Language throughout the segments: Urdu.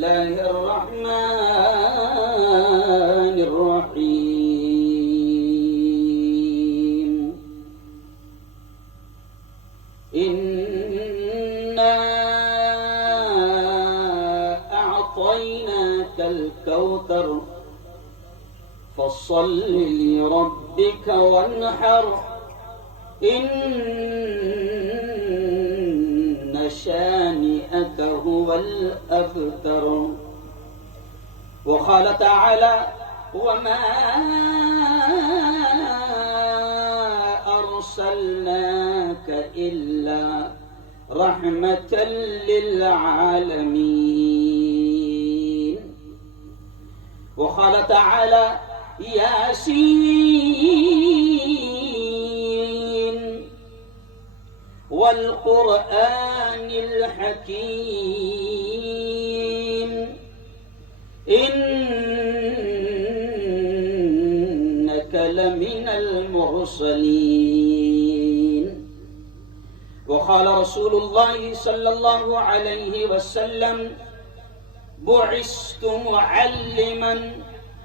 الله الرحمن الرحيم إنا أعطيناك الكوثر فصل لربك وانحر إن شانئك هو الأبتر. وقال تعالى وما أرسلناك إلا رحمة للعالمين. وقال تعالى ياسين والقرآن الحكيم إنك لمن المرسلين. وقال رسول الله صلى الله عليه وسلم بعثت معلما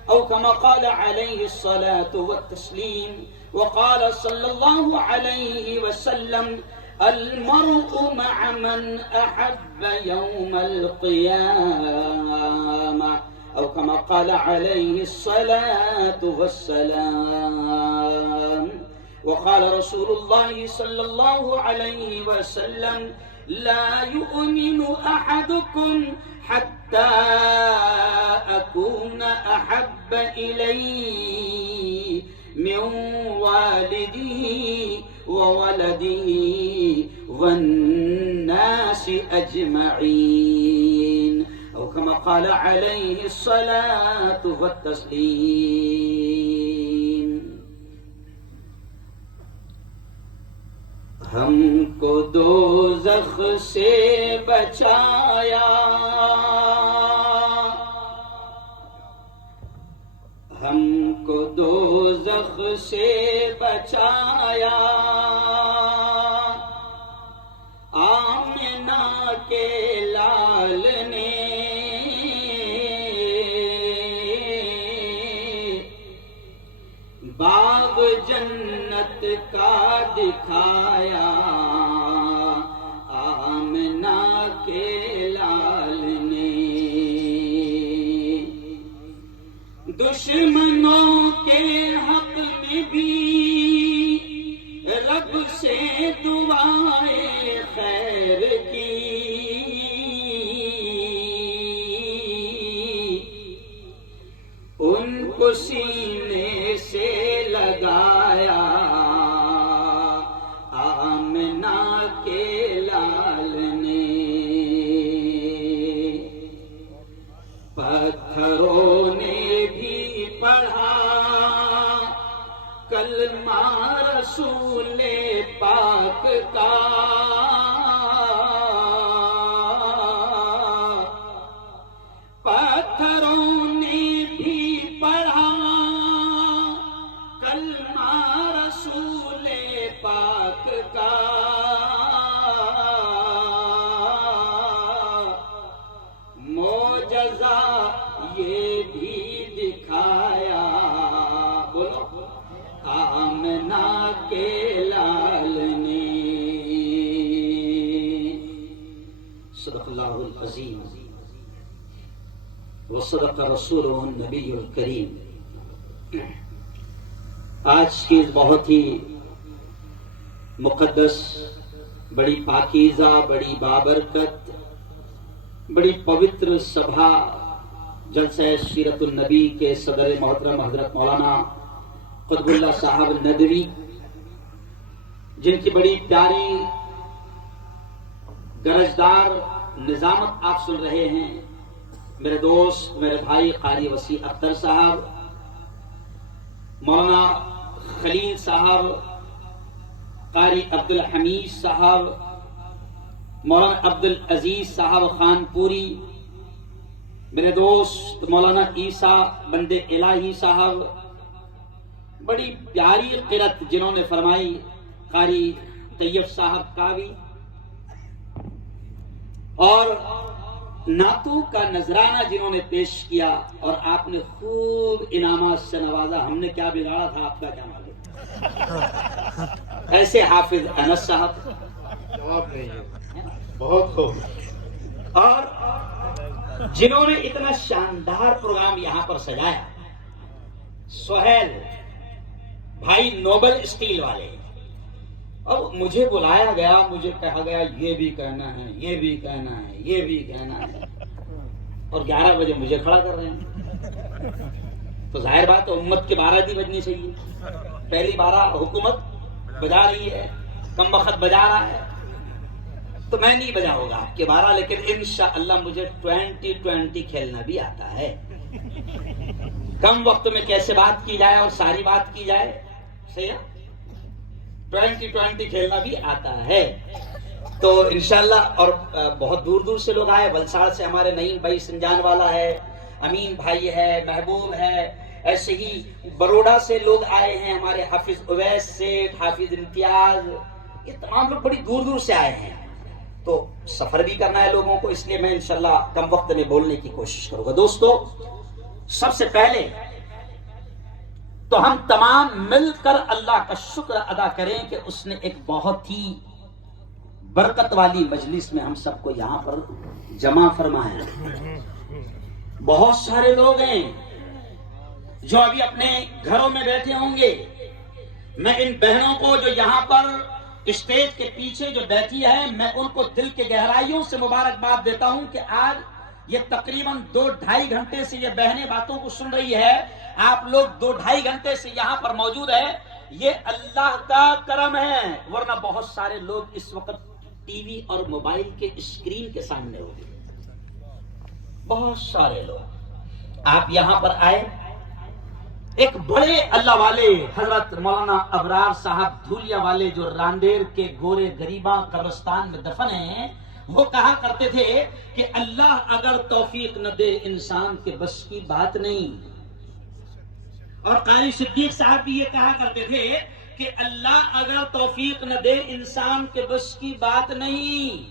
أو كما قال عليه الصلاة والتسليم. وقال صلى الله عليه وسلم المرء مع من أحب يوم القيامة أو كما قال عليه الصلاة والسلام. وقال رسول الله صلى الله عليه وسلم لا يؤمن أحدكم حتى أكون أحب إليه من والده وولده والناس أجمعين أو كما قال عليه الصلاة والتسليم. ہم کو دوزخ سے بچایا، ہم کو دوزخ سے بچایا، آمنہ کے لال نے باغ جنت کا دکھایا، آمنہ کے لال نے دشمنوں کے حق میں بھی رب سے دعائیں خیر کی، ان کو سینے سے لگایا، آمنہ کے لال نے پتھروں نے بھی پڑھا کلمہ رسول پاک کا، پتھروں نے بھی پڑھا کلمہ رسول پاک کا، معجزہ یہ بھی دکھایا، بولو آمنہ کے لال نے. صدق اللہ العظیم وصدق رسولہ النبی الکریم. آج کی بہت ہی مقدس، بڑی پاکیزہ، بڑی بابرکت، بڑی پوتر سبھا جلسہ سیرت النبی کے صدر محترم حضرت مولانا قطب اللہ صاحب ندوی، جن کی بڑی پیاری گرجدار نظامت آپ سن رہے ہیں، میرے دوست، میرے بھائی قاری وسیع اختر صاحب، مولانا خلیل صاحب، قاری عبدالحمید صاحب، مولانا عبدالعزیز صاحب خان پوری، میرے دوست مولانا عیسیٰ بند الہی صاحب، بڑی پیاری قرت جنہوں نے فرمائی، قاری طیب صاحب کاوی، اور نعتوں کا نذرانہ جنہوں نے پیش کیا اور آپ نے خوب انعامات سے نوازا، ہم نے کیا بگاڑا تھا آپ کا کیا معلوم؟ ایسے حافظ انس صاحب جواب نہیں ہے، بہت خوب. اور جنہوں نے اتنا شاندار پروگرام یہاں پر سجایا، سہیل بھائی نوبل اسٹیل والے. اب مجھے بلایا گیا، مجھے کہا گیا یہ بھی کہنا ہے، یہ بھی کہنا ہے، یہ بھی کہنا ہے، اور 11 بجے مجھے کھڑا کر رہے ہیں. تو ظاہر بات ہے امت کے 12 نہیں بجنی چاہیے. پہلی 12 حکومت بجا رہی ہے، کم وقت بجا رہا ہے، تو میں نہیں بجاؤں گا آپ کے 12، لیکن انشاءاللہ مجھے 20-20 کھیلنا بھی آتا ہے. کم وقت میں کیسے بات کی جائے اور ساری بات کی جائے، صحیح ہے؟ 20-20 کھیلنا بھی آتا ہے. تو انشاءاللہ اور بہت دور دور سے لوگ آئے. ولساڑ سے ہمارے نعیم بھائی سنجان والا ہے، امین بھائی ہے، محبوب ہے. ایسے ہی بروڑا سے لوگ آئے ہیں، ہمارے حافظ اویس سیٹھ، حافظ امتیاز، یہ تمام لوگ بڑی دور دور سے آئے ہیں. تو سفر بھی کرنا ہے لوگوں کو، اس لیے میں انشاءاللہ کم وقت میں بولنے کی کوشش کروں گا. دوستو، سب سے پہلے تو ہم تمام مل کر اللہ کا شکر ادا کریں کہ اس نے ایک بہت ہی برکت والی مجلس میں ہم سب کو یہاں پر جمع فرمایا. بہت سارے لوگ ہیں جو ابھی اپنے گھروں میں بیٹھے ہوں گے. میں ان بہنوں کو جو یہاں پر اسٹیج کے پیچھے جو بیٹھی ہے، میں ان کو دل کے گہرائیوں سے مبارکباد دیتا ہوں کہ آج یہ تقریباً 2-2.5 گھنٹے سے یہ بہنیں باتوں کو سن رہی ہے. آپ لوگ 2-2.5 گھنٹے سے یہاں پر موجود ہے، یہ اللہ کا کرم ہے. ورنہ بہت سارے لوگ اس وقت ٹی وی اور موبائل کے اسکرین کے سامنے ہو گئے. بہت سارے لوگ آپ یہاں پر آئے. ایک بڑے اللہ والے حضرت مولانا ابرار صاحب دھولیا والے جو راندیر کے گورے غریباں قبرستان میں دفن ہیں، وہ کہا کرتے تھے کہ اللہ اگر توفیق نہ دے انسان کے بس کی بات نہیں. اور قاری صدیق صاحب بھی یہ کہا کرتے تھے کہ اللہ اگر توفیق نہ دے انسان کے بس کی بات نہیں.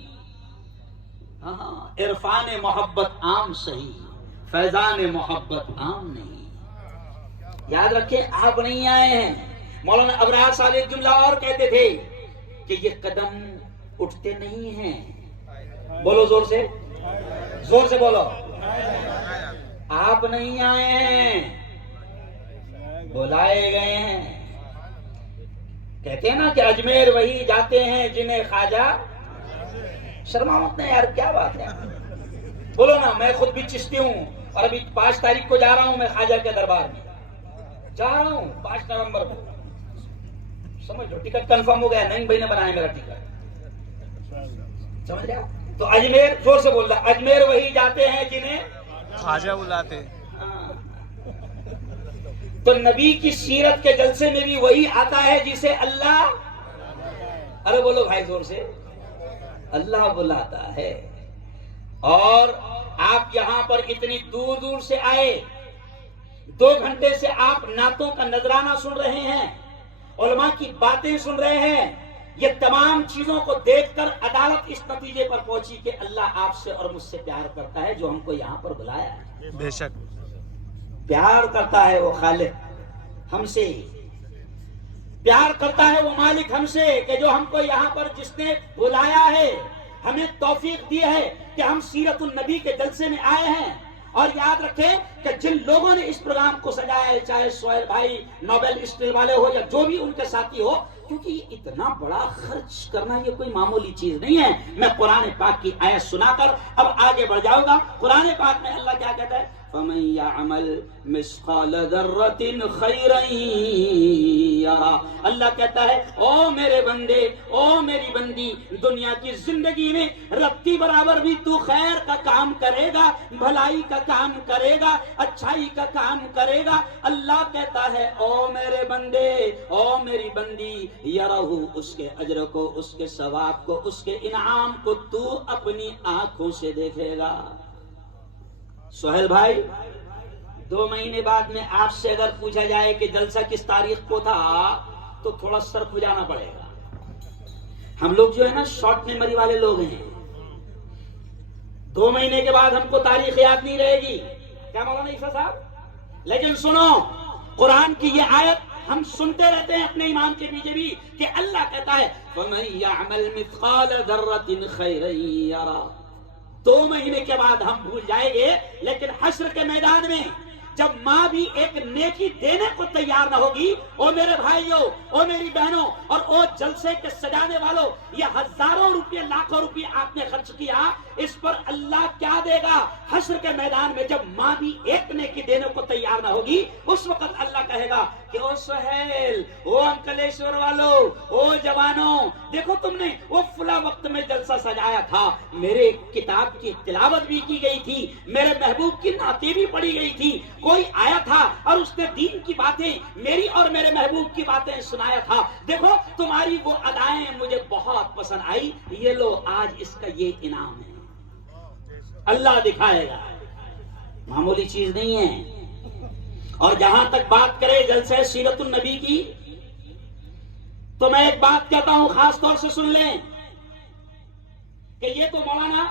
عرفان محبت عام صحیح، فیضان محبت عام نہیں. یاد رکھیں، آپ نہیں آئے ہیں. مولانا ابرار صاحب ایک جملہ اور کہتے تھے کہ یہ قدم اٹھتے نہیں ہیں. بولو زور سے، زور سے بولو. آپ نہیں آئے ہیں، بلائے گئے ہیں. کہتے ہیں نا کہ اجمیر وہی جاتے ہیں جنہیں خواجہ. شرما مت نہیں یار، کیا بات ہے. بولو نا، میں خود بھی چشتی ہوں اور ابھی 5 تاریخ کو جا رہا ہوں میں خواجہ کے دربار میں. جا رہا ہوں 5 نومبر کو. سمجھ لو ٹکٹ کنفرم ہو گیا، نہیں بھائی نے بنایا میرا ٹکٹ. سمجھ گیا؟ تو اجمیر، زور سے بول رہا، اجمیر وہی جاتے ہیں جنہیں خواجہ بلاتے. تو نبی کی سیرت کے جلسے میں بھی وہی آتا ہے جسے اللہ، ارے بولو بھائی زور سے، اللہ بلاتا ہے. اور آپ یہاں پر اتنی دور دور سے آئے، 2 گھنٹے سے آپ نعتوں کا نذرانہ سن رہے ہیں، علماء کی باتیں سن رہے ہیں. یہ تمام چیزوں کو دیکھ کر عدالت اس نتیجے پر پہنچی کہ اللہ آپ سے اور مجھ سے پیار کرتا ہے جو ہم کو یہاں پر بلایا ہے. بے شک پیار کرتا ہے وہ خالق ہم سے، پیار کرتا ہے وہ مالک ہم سے کہ جو ہم کو یہاں پر جس نے بلایا ہے، ہمیں توفیق دی ہے کہ ہم سیرت النبی کے جلسے میں آئے ہیں. اور یاد رکھیں کہ جن لوگوں نے اس پروگرام کو سجایا ہے، چاہے سہیل بھائی نوبل اسٹیل والے ہو یا جو بھی ان کے ساتھی ہو، کیونکہ یہ اتنا بڑا خرچ کرنا یہ کوئی معمولی چیز نہیں ہے. میں قرآن پاک کی آیت سنا کر اب آگے بڑھ جاؤں گا. قرآن پاک میں اللہ کیا کہتا ہے؟ فَمَن يَعْمَلْ مِثْقَالَ ذَرَّةٍ خَيْرًا يَرَهُ. اللہ کہتا ہے او میرے بندے، او میری بندی، دنیا کی زندگی میں رتی برابر بھی تو خیر کا کام کرے گا، بھلائی کا کام کرے گا، اچھائی کا کام کرے گا. اللہ کہتا ہے او میرے بندے، او میری بندی، یرہو، اس کے اجر کو، اس کے ثواب کو، اس کے انعام کو تو اپنی آنکھوں سے دیکھے گا. سہیل بھائی، 2 مہینے بعد میں آپ سے اگر پوچھا جائے کہ جلسہ کس تاریخ کو تھا تو تھوڑا سر کھجانا پڑے گا. ہم لوگ جو ہے نا شارٹ میموری والے لوگ ہیں. 2 مہینے کے بعد ہم کو تاریخ یاد نہیں رہے گی، کیا مولانا عیسیٰ صاحب؟ لیکن سنو، قرآن کی یہ آیت ہم سنتے رہتے ہیں اپنے ایمان کے پیچھے بھی کہ اللہ کہتا ہے فَمَن يَعْمَلْ مِثْقَالَ ذَرَّةٍ خَيْرًا يَرَهُ۔ 2 مہینے کے بعد ہم بھول جائیں گے، لیکن حشر کے میدان میں جب ماں بھی ایک نیکی دینے کو تیار نہ ہوگی، او میرے بھائیوں، او میری بہنوں، اور او جلسے کے سجانے والوں، یہ ہزاروں روپے لاکھوں روپے آپ نے خرچ کیا، اس پر اللہ کیا دے گا حشر کے میدان میں؟ جب ماں بھی ایک نیکی دینے کو تیار نہ ہوگی، اس وقت اللہ کہے گا کہ او سہیل، او انکلیشور والو، او جوانوں، دیکھو تم نے وہ فلاں وقت میں جلسہ سجایا تھا، میرے کتاب کی تلاوت بھی کی گئی تھی، میرے محبوب کی نعتیں بھی پڑھی گئی تھی، کوئی آیا تھا اور اس نے دین کی باتیں، میری اور میرے محبوب کی باتیں سنایا تھا، دیکھو تمہاری وہ ادائیں مجھے بہت پسند آئی، یہ لو آج اس کا یہ انعام ہے۔ اللہ دکھائے گا، معمولی چیز نہیں ہے۔ اور جہاں تک بات کرے جلسہ سیرت النبی کی، تو میں ایک بات کہتا ہوں، خاص طور سے سن لیں کہ یہ تو مولانا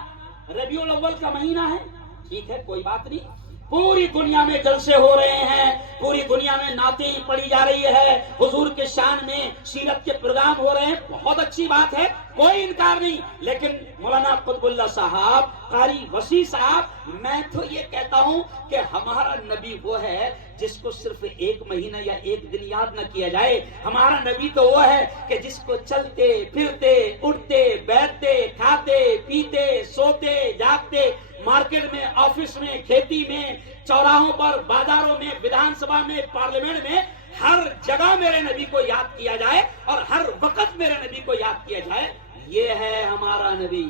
ربیع الاول کا مہینہ ہے، ٹھیک ہے کوئی بات نہیں، پوری دنیا میں جلسے ہو رہے ہیں، پوری دنیا میں نعتیں پڑھی جا رہی ہے، حضور کے شان میں سیرت کے پروگرام ہو رہے ہیں، بہت اچھی بات ہے، کوئی انکار نہیں، لیکن مولانا قطب اللہ صاحب، قاری وسیع صاحب، میں تو یہ کہتا ہوں کہ ہمارا نبی وہ ہے جس کو صرف 1 مہینہ یا 1 دن یاد نہ کیا جائے، ہمارا نبی تو وہ ہے کہ جس کو چلتے پھرتے اٹھتے بیٹھتے کھاتے پیتے سوتے جاگتے، مارکیٹ میں، آفس میں، کھیتی میں، چوراہوں پر، بازاروں میں، ودھان سبھا میں، پارلیمنٹ میں، ہر جگہ میرے نبی کو یاد کیا جائے اور ہر وقت میرے نبی کو یاد کیا جائے، یہ ہے ہمارا نبی۔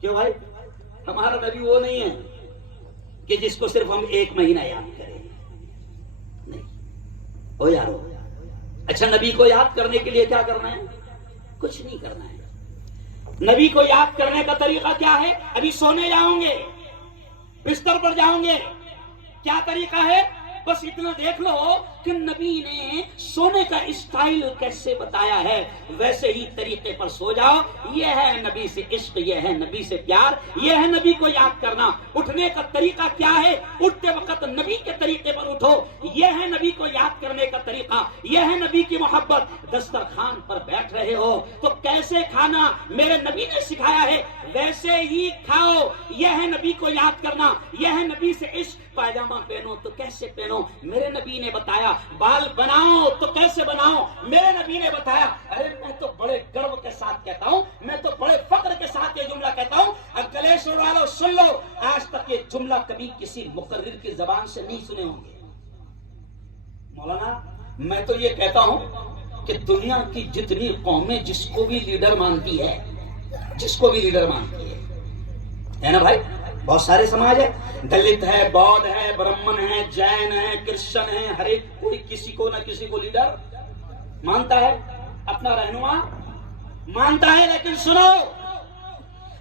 کیوں بھائی؟ ہمارا نبی وہ نہیں ہے کہ جس کو صرف ہم 1 مہینہ یاد کریں، نہیں او یارو۔ اچھا نبی کو یاد کرنے کے لیے کیا کرنا ہے؟ کچھ نہیں کرنا ہے۔ نبی کو یاد کرنے کا طریقہ کیا ہے؟ ابھی سونے جاؤں گے، بستر پر جاؤں گے، کیا طریقہ ہے؟ بس اتنا دیکھ لو کہ نبی نے سونے کا اسٹائل کیسے بتایا ہے، ویسے ہی طریقے پر سو جاؤ، یہ ہے نبی سے عشق، یہ ہے نبی سے پیار، یہ ہے نبی کو یاد کرنا۔ اٹھنے کا طریقہ کیا ہے؟ اٹھتے وقت نبی کے طریقے پر اٹھو، یہ ہے نبی کو یاد کرنے کا طریقہ، یہ ہے نبی کی محبت۔ دسترخوان پر بیٹھ رہے ہو تو کیسے کھانا میرے نبی نے سکھایا ہے، ویسے ہی کھاؤ، یہ ہے نبی کو یاد کرنا، یہ ہے نبی سے عشق۔ پائجامہ پہنو تو کیسے پہنو، میرے نبی نے بتایا، بال بناؤ تو کیسے بناؤ، میرے نبی نے بتایا۔ ارے میں تو بڑے گرو کے ساتھ کہتا ہوں، میں تو بڑے فخر کے ساتھ یہ جملہ کہتا ہوں، انکلیشور والوں سن لو، آج تک یہ جملہ کبھی کسی مقرر کی زبان سے نہیں سنے ہوں گے۔ مولانا میں تو یہ کہتا ہوں کہ دنیا کی جتنی قومیں جس کو بھی لیڈر مانتی ہے، جس کو بھی لیڈر مانتی ہے نا بھائی، بہت سارے سماج ہے، دلت ہے، بودھ ہے، برہمن ہے، جین ہے، کرسچن ہے، ہر ایک کوئی کسی کو نہ کسی کو لیڈر مانتا ہے، اپنا رہنما مانتا ہے۔ لیکن سنو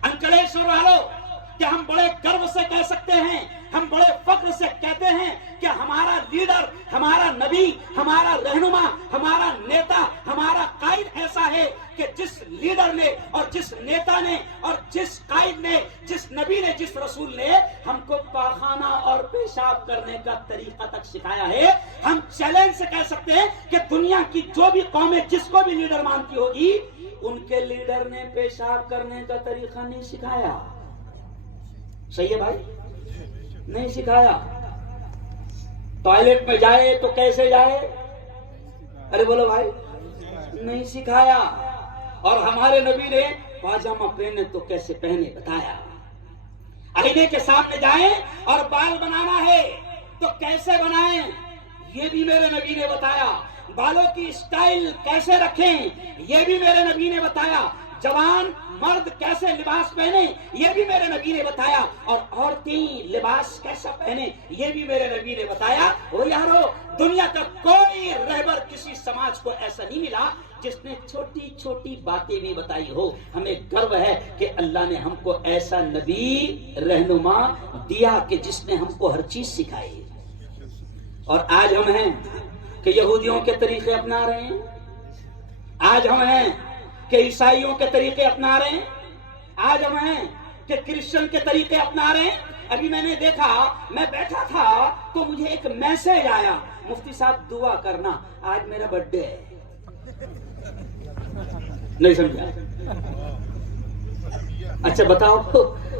انکلیشور والوں، کہ ہم بڑے گرو سے کہہ سکتے ہیں، ہم بڑے فخر سے کہتے ہیں کہ ہمارا لیڈر، ہمارا نبی، ہمارا رہنما، ہمارا نیتا، ہمارا قائد ایسا ہے کہ جس لیڈر نے اور جس نیتا نے اور جس قائد نے، جس نبی نے، جس رسول نے ہم کو پاخانہ اور پیشاب کرنے کا طریقہ تک سکھایا ہے، ہم چیلنج سے کہہ سکتے ہیں کہ دنیا کی جو بھی قومیں جس کو بھی لیڈر مانتی ہوگی، ان کے لیڈر نے پیشاب کرنے کا طریقہ نہیں سکھایا۔ صحیح ہے بھائی؟ نہیں سکھایا۔ ٹوائلٹ میں جائے تو کیسے جائے؟ ارے بولو بھائی، نہیں سکھایا۔ اور ہمارے نبی نے پاجامہ پہنے تو کیسے پہنے بتایا۔ آئینے کے سامنے جائیں اور بال بنانا ہے تو کیسے بنائیں، یہ بھی میرے نبی نے بتایا۔ بالوں کی سٹائل کیسے رکھیں، یہ بھی میرے نبی نے بتایا۔ جوان مرد کیسے لباس پہنے، یہ بھی میرے نبی نے بتایا۔ اور عورتیں لباس کیسا پہنے، یہ بھی میرے نبی نے بتایا۔ وہ یارو، دنیا کا کوئی رہبر کسی سماج کو ایسا نہیں ملا جس نے چھوٹی چھوٹی باتیں بھی بتائی ہو۔ ہمیں گرو ہے کہ اللہ نے ہم کو ایسا نبی رہنما دیا کہ جس نے ہم کو ہر چیز سکھائی۔ اور آج ہم ہیں کہ یہودیوں کے طریقے اپنا رہے ہیں، آج ہم ہیں کہ عیسائیوں کے طریقے اپنا رہے ہیں، آج ہم ہیں کہ کرسچن کے طریقے اپنا رہے ہیں. ابھی میں نے دیکھا, میں بیٹھا تھا تو مجھے ایک میسج آیا, مفتی صاحب دعا کرنا آج میرا برتھ ڈے ہے. نہیں سمجھا؟ اچھا بتاؤ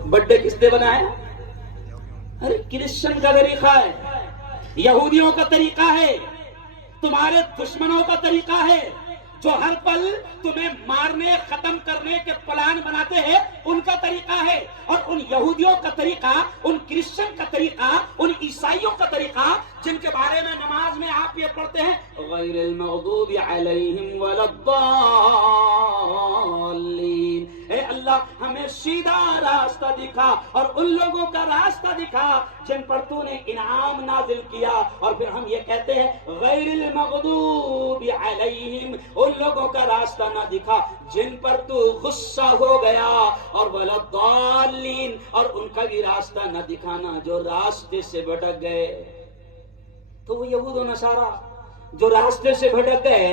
برتھ ڈے کس نے بنایا؟ ارے کرسچن کا طریقہ ہے, یہودیوں کا طریقہ ہے, تمہارے دشمنوں کا طریقہ ہے, جو ہر پل تمہیں مارنے ختم کرنے کے پلان بناتے ہیں, ان کا طریقہ ہے. اور ان یہودیوں کا طریقہ, ان کرسچن کا طریقہ, ان عیسائیوں کا طریقہ, جن کے بارے میں نماز میں آپ یہ پڑھتے ہیں غیر المغضوب علیہم ولا الضالین, اے اللہ ہمیں سیدھا راستہ دکھا اور ان لوگوں کا راستہ دکھا جن پر تو نے انعام نازل کیا. اور پھر ہم یہ کہتے ہیں غیر المغضوب علیہم, ان لوگوں کا راستہ نہ دکھا جن پر تو غصہ ہو گیا, اور ولا الضالین, اور ان کا بھی راستہ نہ دکھانا جو راستے سے بھٹک گئے. تو وہ یہود و نصارہ جو راستے سے بھٹک گئے,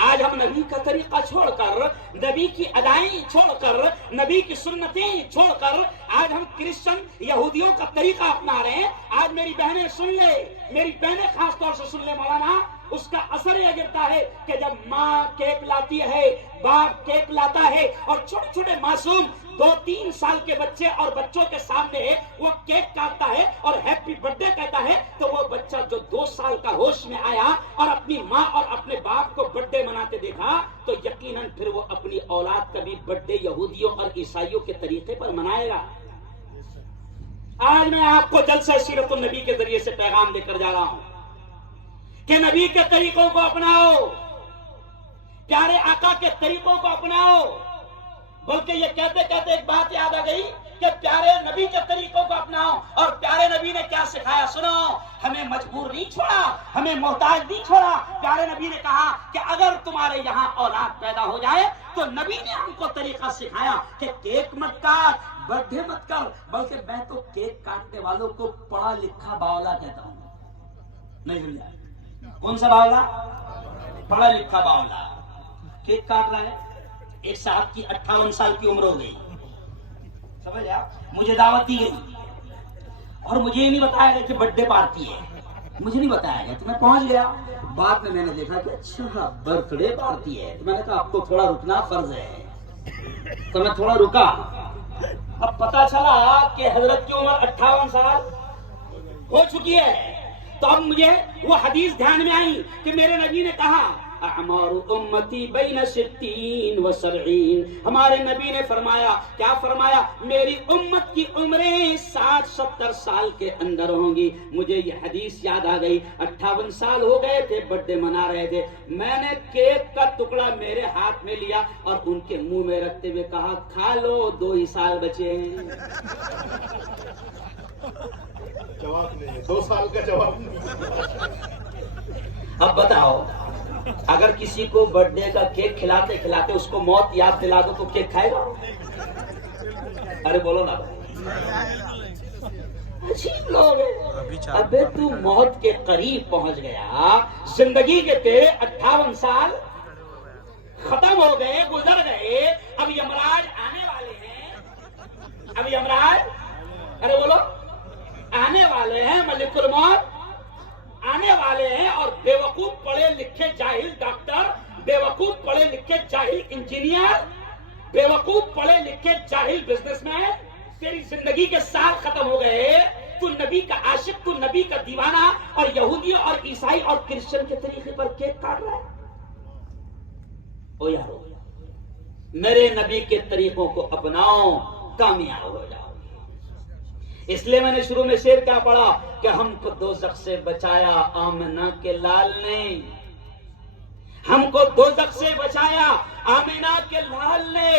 آج ہم نبی کا طریقہ چھوڑ کر, نبی کی ادائیں چھوڑ کر, نبی کی سنتیں چھوڑ کر آج ہم کرسچن یہودیوں کا طریقہ اپنا رہے ہیں. آج میری بہنیں سن لے, میری بہنیں خاص طور سے سن لے مولانا, اس کا اثر یہ گرتا ہے کہ جب ماں کیک لاتی ہے, باپ کیک لاتا ہے, اور چھوٹے چھوٹے معصوم 2-3 سال کے بچے اور بچوں کے سامنے وہ کیک کاٹتا ہے اور ہیپی برتھ ڈے کہتا ہے, تو وہ بچہ جو 2 سال کا ہوش میں آیا اور اپنی ماں اور اپنے باپ کو برتھ ڈے مناتے دیکھا, تو یقیناً پھر وہ اپنی اولاد کا بھی برتھ ڈے یہودیوں اور عیسائیوں کے طریقے پر منائے گا. آج میں آپ کو جلسہ سیرت النبی کے ذریعے سے پیغام دے کر جا رہا ہوں کہ نبی کے طریقوں کو اپناؤ, پیارے آقا کے طریقوں کو اپناؤ. بلکہ یہ کہتے کہتے ایک بات یاد آ گئی کہ پیارے نبی کے طریقوں کو اپناؤ. اور پیارے نبی نے کیا سکھایا سنو, ہمیں مجبور نہیں چھوڑا, ہمیں محتاج نہیں چھوڑا. پیارے نبی نے کہا کہ اگر تمہارے یہاں اولاد پیدا ہو جائے تو نبی نے ہم کو طریقہ سکھایا کہ کیک مت کاٹ, برتھ ڈے مت کر, بلکہ میں تو کیک کاٹنے والوں کو پڑھا لکھا باولا کہتا ہوں. نہیں سمجھا؟ کون سا باولا؟ پڑھا لکھا باولا. کیک کاٹ رہا ہے, ایک صاحب کی 58 سال کی عمر ہو گئی, سمجھ آپ, مجھے دعوت دی گئی اور مجھے یہ نہیں بتایا گیا کہ برتھ ڈے پارٹی ہے, مجھے نہیں بتایا گیا. تو میں پہنچ گیا, بعد میں نے دیکھا کہ اچھا برتھ ڈے پارٹی ہے. تو میں نے کہا اب تو تھوڑا رکنا فرض ہے, تو میں تھوڑا رکا. اب پتا چلا کہ حضرت کی عمر 58 سال ہو چکی ہے. تو اب مجھے وہ حدیث دھیان میں آئی کہ میرے نبی نے کہا اعمار امتی بین 60 و 70. ہمارے نبی نے فرمایا, کیا فرمایا, میری امت کی عمریں 60-70 سال کے اندر ہوں گی. مجھے یہ حدیث یاد آ گئی. 58 سال ہو گئے تھے, برتھ ڈے منا رہے تھے. میں نے کیک کا ٹکڑا میرے ہاتھ میں لیا اور ان کے منہ میں رکھتے ہوئے کہا کھا لو, 2 ہی سال بچے ہیں. جواب نہیں ہے, 2 سال کا جواب نہیں. اب بتاؤ, اگر کسی کو برتھ ڈے کا کیک کھلاتے کھلاتے اس کو موت یاد دلا دو تو کیک کھائے گا؟ ارے بولو نا, عجیب لوگ ہیں. ابے تو موت کے قریب پہنچ گیا, زندگی کے تیرے 58 سال ختم ہو گئے, گزر گئے. اب یمراج آنے والے ہیں, اب یمراج, ارے بولو, آنے والے ہیں, ملک الموت آنے والے ہیں. اور بیوقوف پڑھے لکھے جاہل ڈاکٹر, بیوقوف پڑھے لکھے جاہل انجینئر, بیوقوف پڑھے لکھے جاہل بزنس مین, تیری زندگی کے سال ختم ہو گئے. تو نبی کا عاشق, تو نبی کا دیوانہ, اور یہودیوں اور عیسائی اور کرسچن کے طریقے پر کیک کاٹ رہا ہے. او یارو, میرے نبی کے طریقوں کو اپناؤ, کامیاب ہو جاؤ. اس لیے میں نے شروع میں شعر کیا پڑھا کہ ہم کو دوزخ سے بچایا آمنہ کے لال نے, ہم کو دوزخ سے بچایا آمنہ کے لال نے,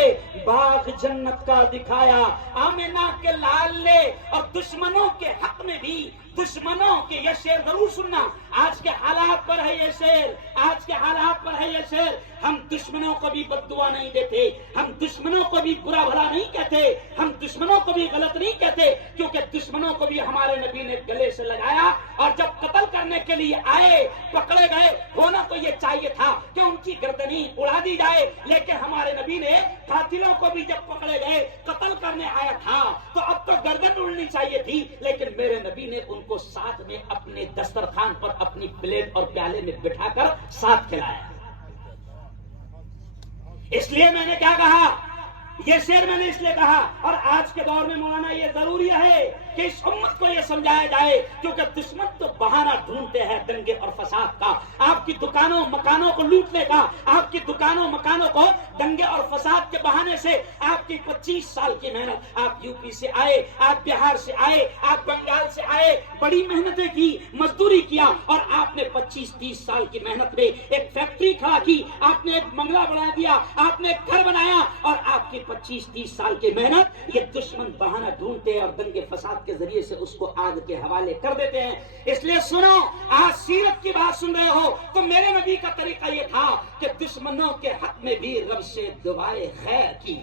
باغ جنت کا دکھایا آمنہ کے لال نے. اور دشمنوں کے حق میں بھی, دشمنوں کے, یہ شعر ضرور سننا, آج کے حالات پر ہے یہ شعر, آج کے حالات پر ہے یہ شعر. ہم دشمنوں کو بھی بد دعا نہیں دیتے, ہم دشمنوں کو بھی برا بھلا نہیں کہتے, ہم دشمنوں کو بھی غلط نہیں کہتے, کیونکہ دشمنوں کو بھی ہمارے نبی نے گلے سے لگایا. اور جب قتل کرنے کے لیے آئے, پکڑے گئے, ہونا تو یہ چاہیے تھا کہ ان کی گردنیں اڑا دی جائے, لیکن ہمارے نبی نے قاتلوں کو بھی جب پکڑے گئے قتل کرنے آیا تھا تو اب تو گردن اڑنی چاہیے تھی، لیکن میرے نبی نے ان کو ساتھ میں اپنے دسترخوان پر اپنی پلیٹ اور پیالے میں بٹھا کر ساتھ کھلایا۔ اس لیے میں نے کیا کہا، یہ شعر میں نے اس لیے کہا، اور آج کے دور میں مولانا یہ ضروری ہے کہ اس امت کو یہ سمجھایا جائے، کیونکہ دشمن تو بہانہ ڈھونڈتے ہیں دنگے اور فساد کا، آپ کی دکانوں مکانوں کو لوٹنے کا، آپ کی دکانوں مکانوں کو دنگے اور فساد کے بہانے سے، آپ کی 25 سال کی محنت، آپ یو پی سے آئے، آپ بہار سے آئے، آپ بنگال سے آئے، بڑی محنتیں کی، مزدوری کیا، اور آپ نے 25-30 سال کی محنت میں ایک فیکٹری کھڑا کی، آپ نے ایک بنگلہ بنا دیا، آپ نے ایک گھر بنایا، اور آپ کی 25-30 سال کی محنت یہ دشمن بہانہ ڈھونڈتے ہیں اور دنگے فساد کے ذریعے سے اس کو آگ کے حوالے کر دیتے ہیں۔ اس لیے سنو، آج سیرت کی بات سن رہے ہو تو میرے نبی کا طریقہ یہ تھا کہ دشمنوں کے حق میں بھی رب سے دعائے خیر کی۔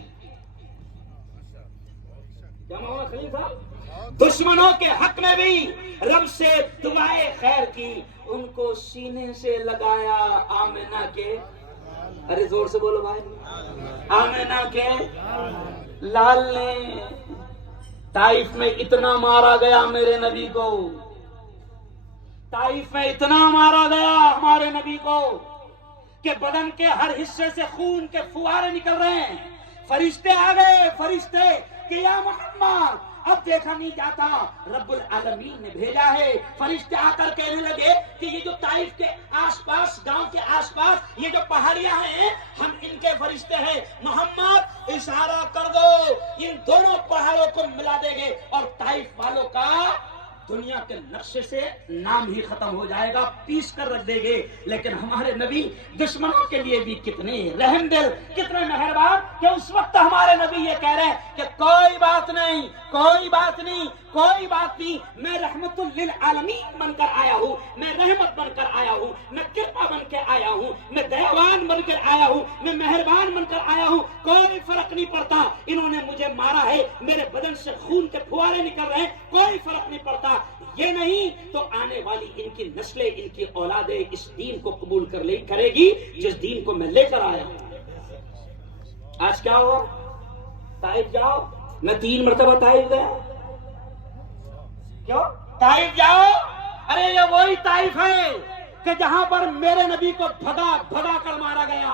کیا مولانا خلیل صاحب؟ دشمنوں کے حق میں بھی رب سے دعائے خیر کی، ان کو سینے سے لگایا آمنہ کے، ارے زور سے بولو بھائی، آمنہ کے لال نے۔ طائف میں اتنا مارا گیا میرے نبی کو، طائف میں اتنا مارا گیا ہمارے نبی کو کہ بدن کے ہر حصے سے خون کے فوارے نکل رہے ہیں۔ فرشتے آ گئے، فرشتے کہ یا محمد اب دیکھا نہیں جاتا، رب العالمین نے بھیجا ہے۔ فرشتے آ کر کہنے لگے کہ یہ جو طائف کے آس پاس، گاؤں کے آس پاس یہ جو پہاڑیاں ہیں، ہم ان کے فرشتے ہیں، محمد اشارہ کر دو، ان دونوں پہاڑوں کو ملا دیں گے اور طائف والوں کا دنیا کے نقشے سے نام ہی ختم ہو جائے گا، پیس کر رکھ دیں گے۔ لیکن ہمارے نبی دشمنوں کے لیے بھی کتنے رحم دل، کتنے مہربان، کہ اس وقت ہمارے نبی یہ کہہ رہے ہیں کہ کوئی بات نہیں، کوئی بات نہیں، کوئی بات نہیں، میں رحمت للعالمین بن کر آیا ہوں، میں رحمت بن کر آیا ہوں، میں کرپا بن کے آیا ہوں، میں دیوان بن کر آیا ہوں، میں مہربان بن کر آیا ہوں، کوئی فرق نہیں پڑتا انہوں نے مجھے مارا ہے، میرے بدن سے خون کے پھوارے نکل رہے ہیں، کوئی فرق نہیں پڑتا۔ یہ نہیں تو آنے والی ان کی نسلیں، ان کی اولادیں اس دین کو قبول کرے گی جس دین کو میں لے کر آیا ہوں۔ آج کیا ہوا؟ طائف جاؤ، میں 3 مرتبہ طائف گیا۔ کیوں؟ طائف جاؤ، ارے یہ وہی طائف ہے کہ جہاں پر میرے نبی کو بھگا بھگا کر مارا گیا،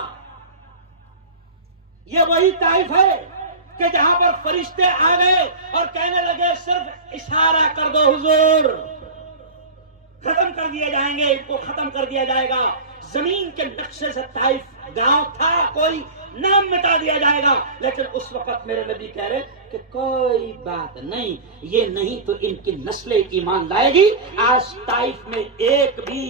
یہ وہی طائف ہے کہ جہاں پر فرشتے آ گئے اور کہنے لگے صرف اشارہ کر دو حضور، ختم کر دیے جائیں گے، ان کو ختم کر دیا جائے گا، زمین کے نقشے سے طائف گاؤں تھا کوئی، نام مٹا دیا جائے گا۔ لیکن اس وقت میرے نبی کہہ رہے کہ کوئی بات نہیں، یہ نہیں تو ان کی نسلیں ایمان لائے گی۔ آج طائف میں ایک بھی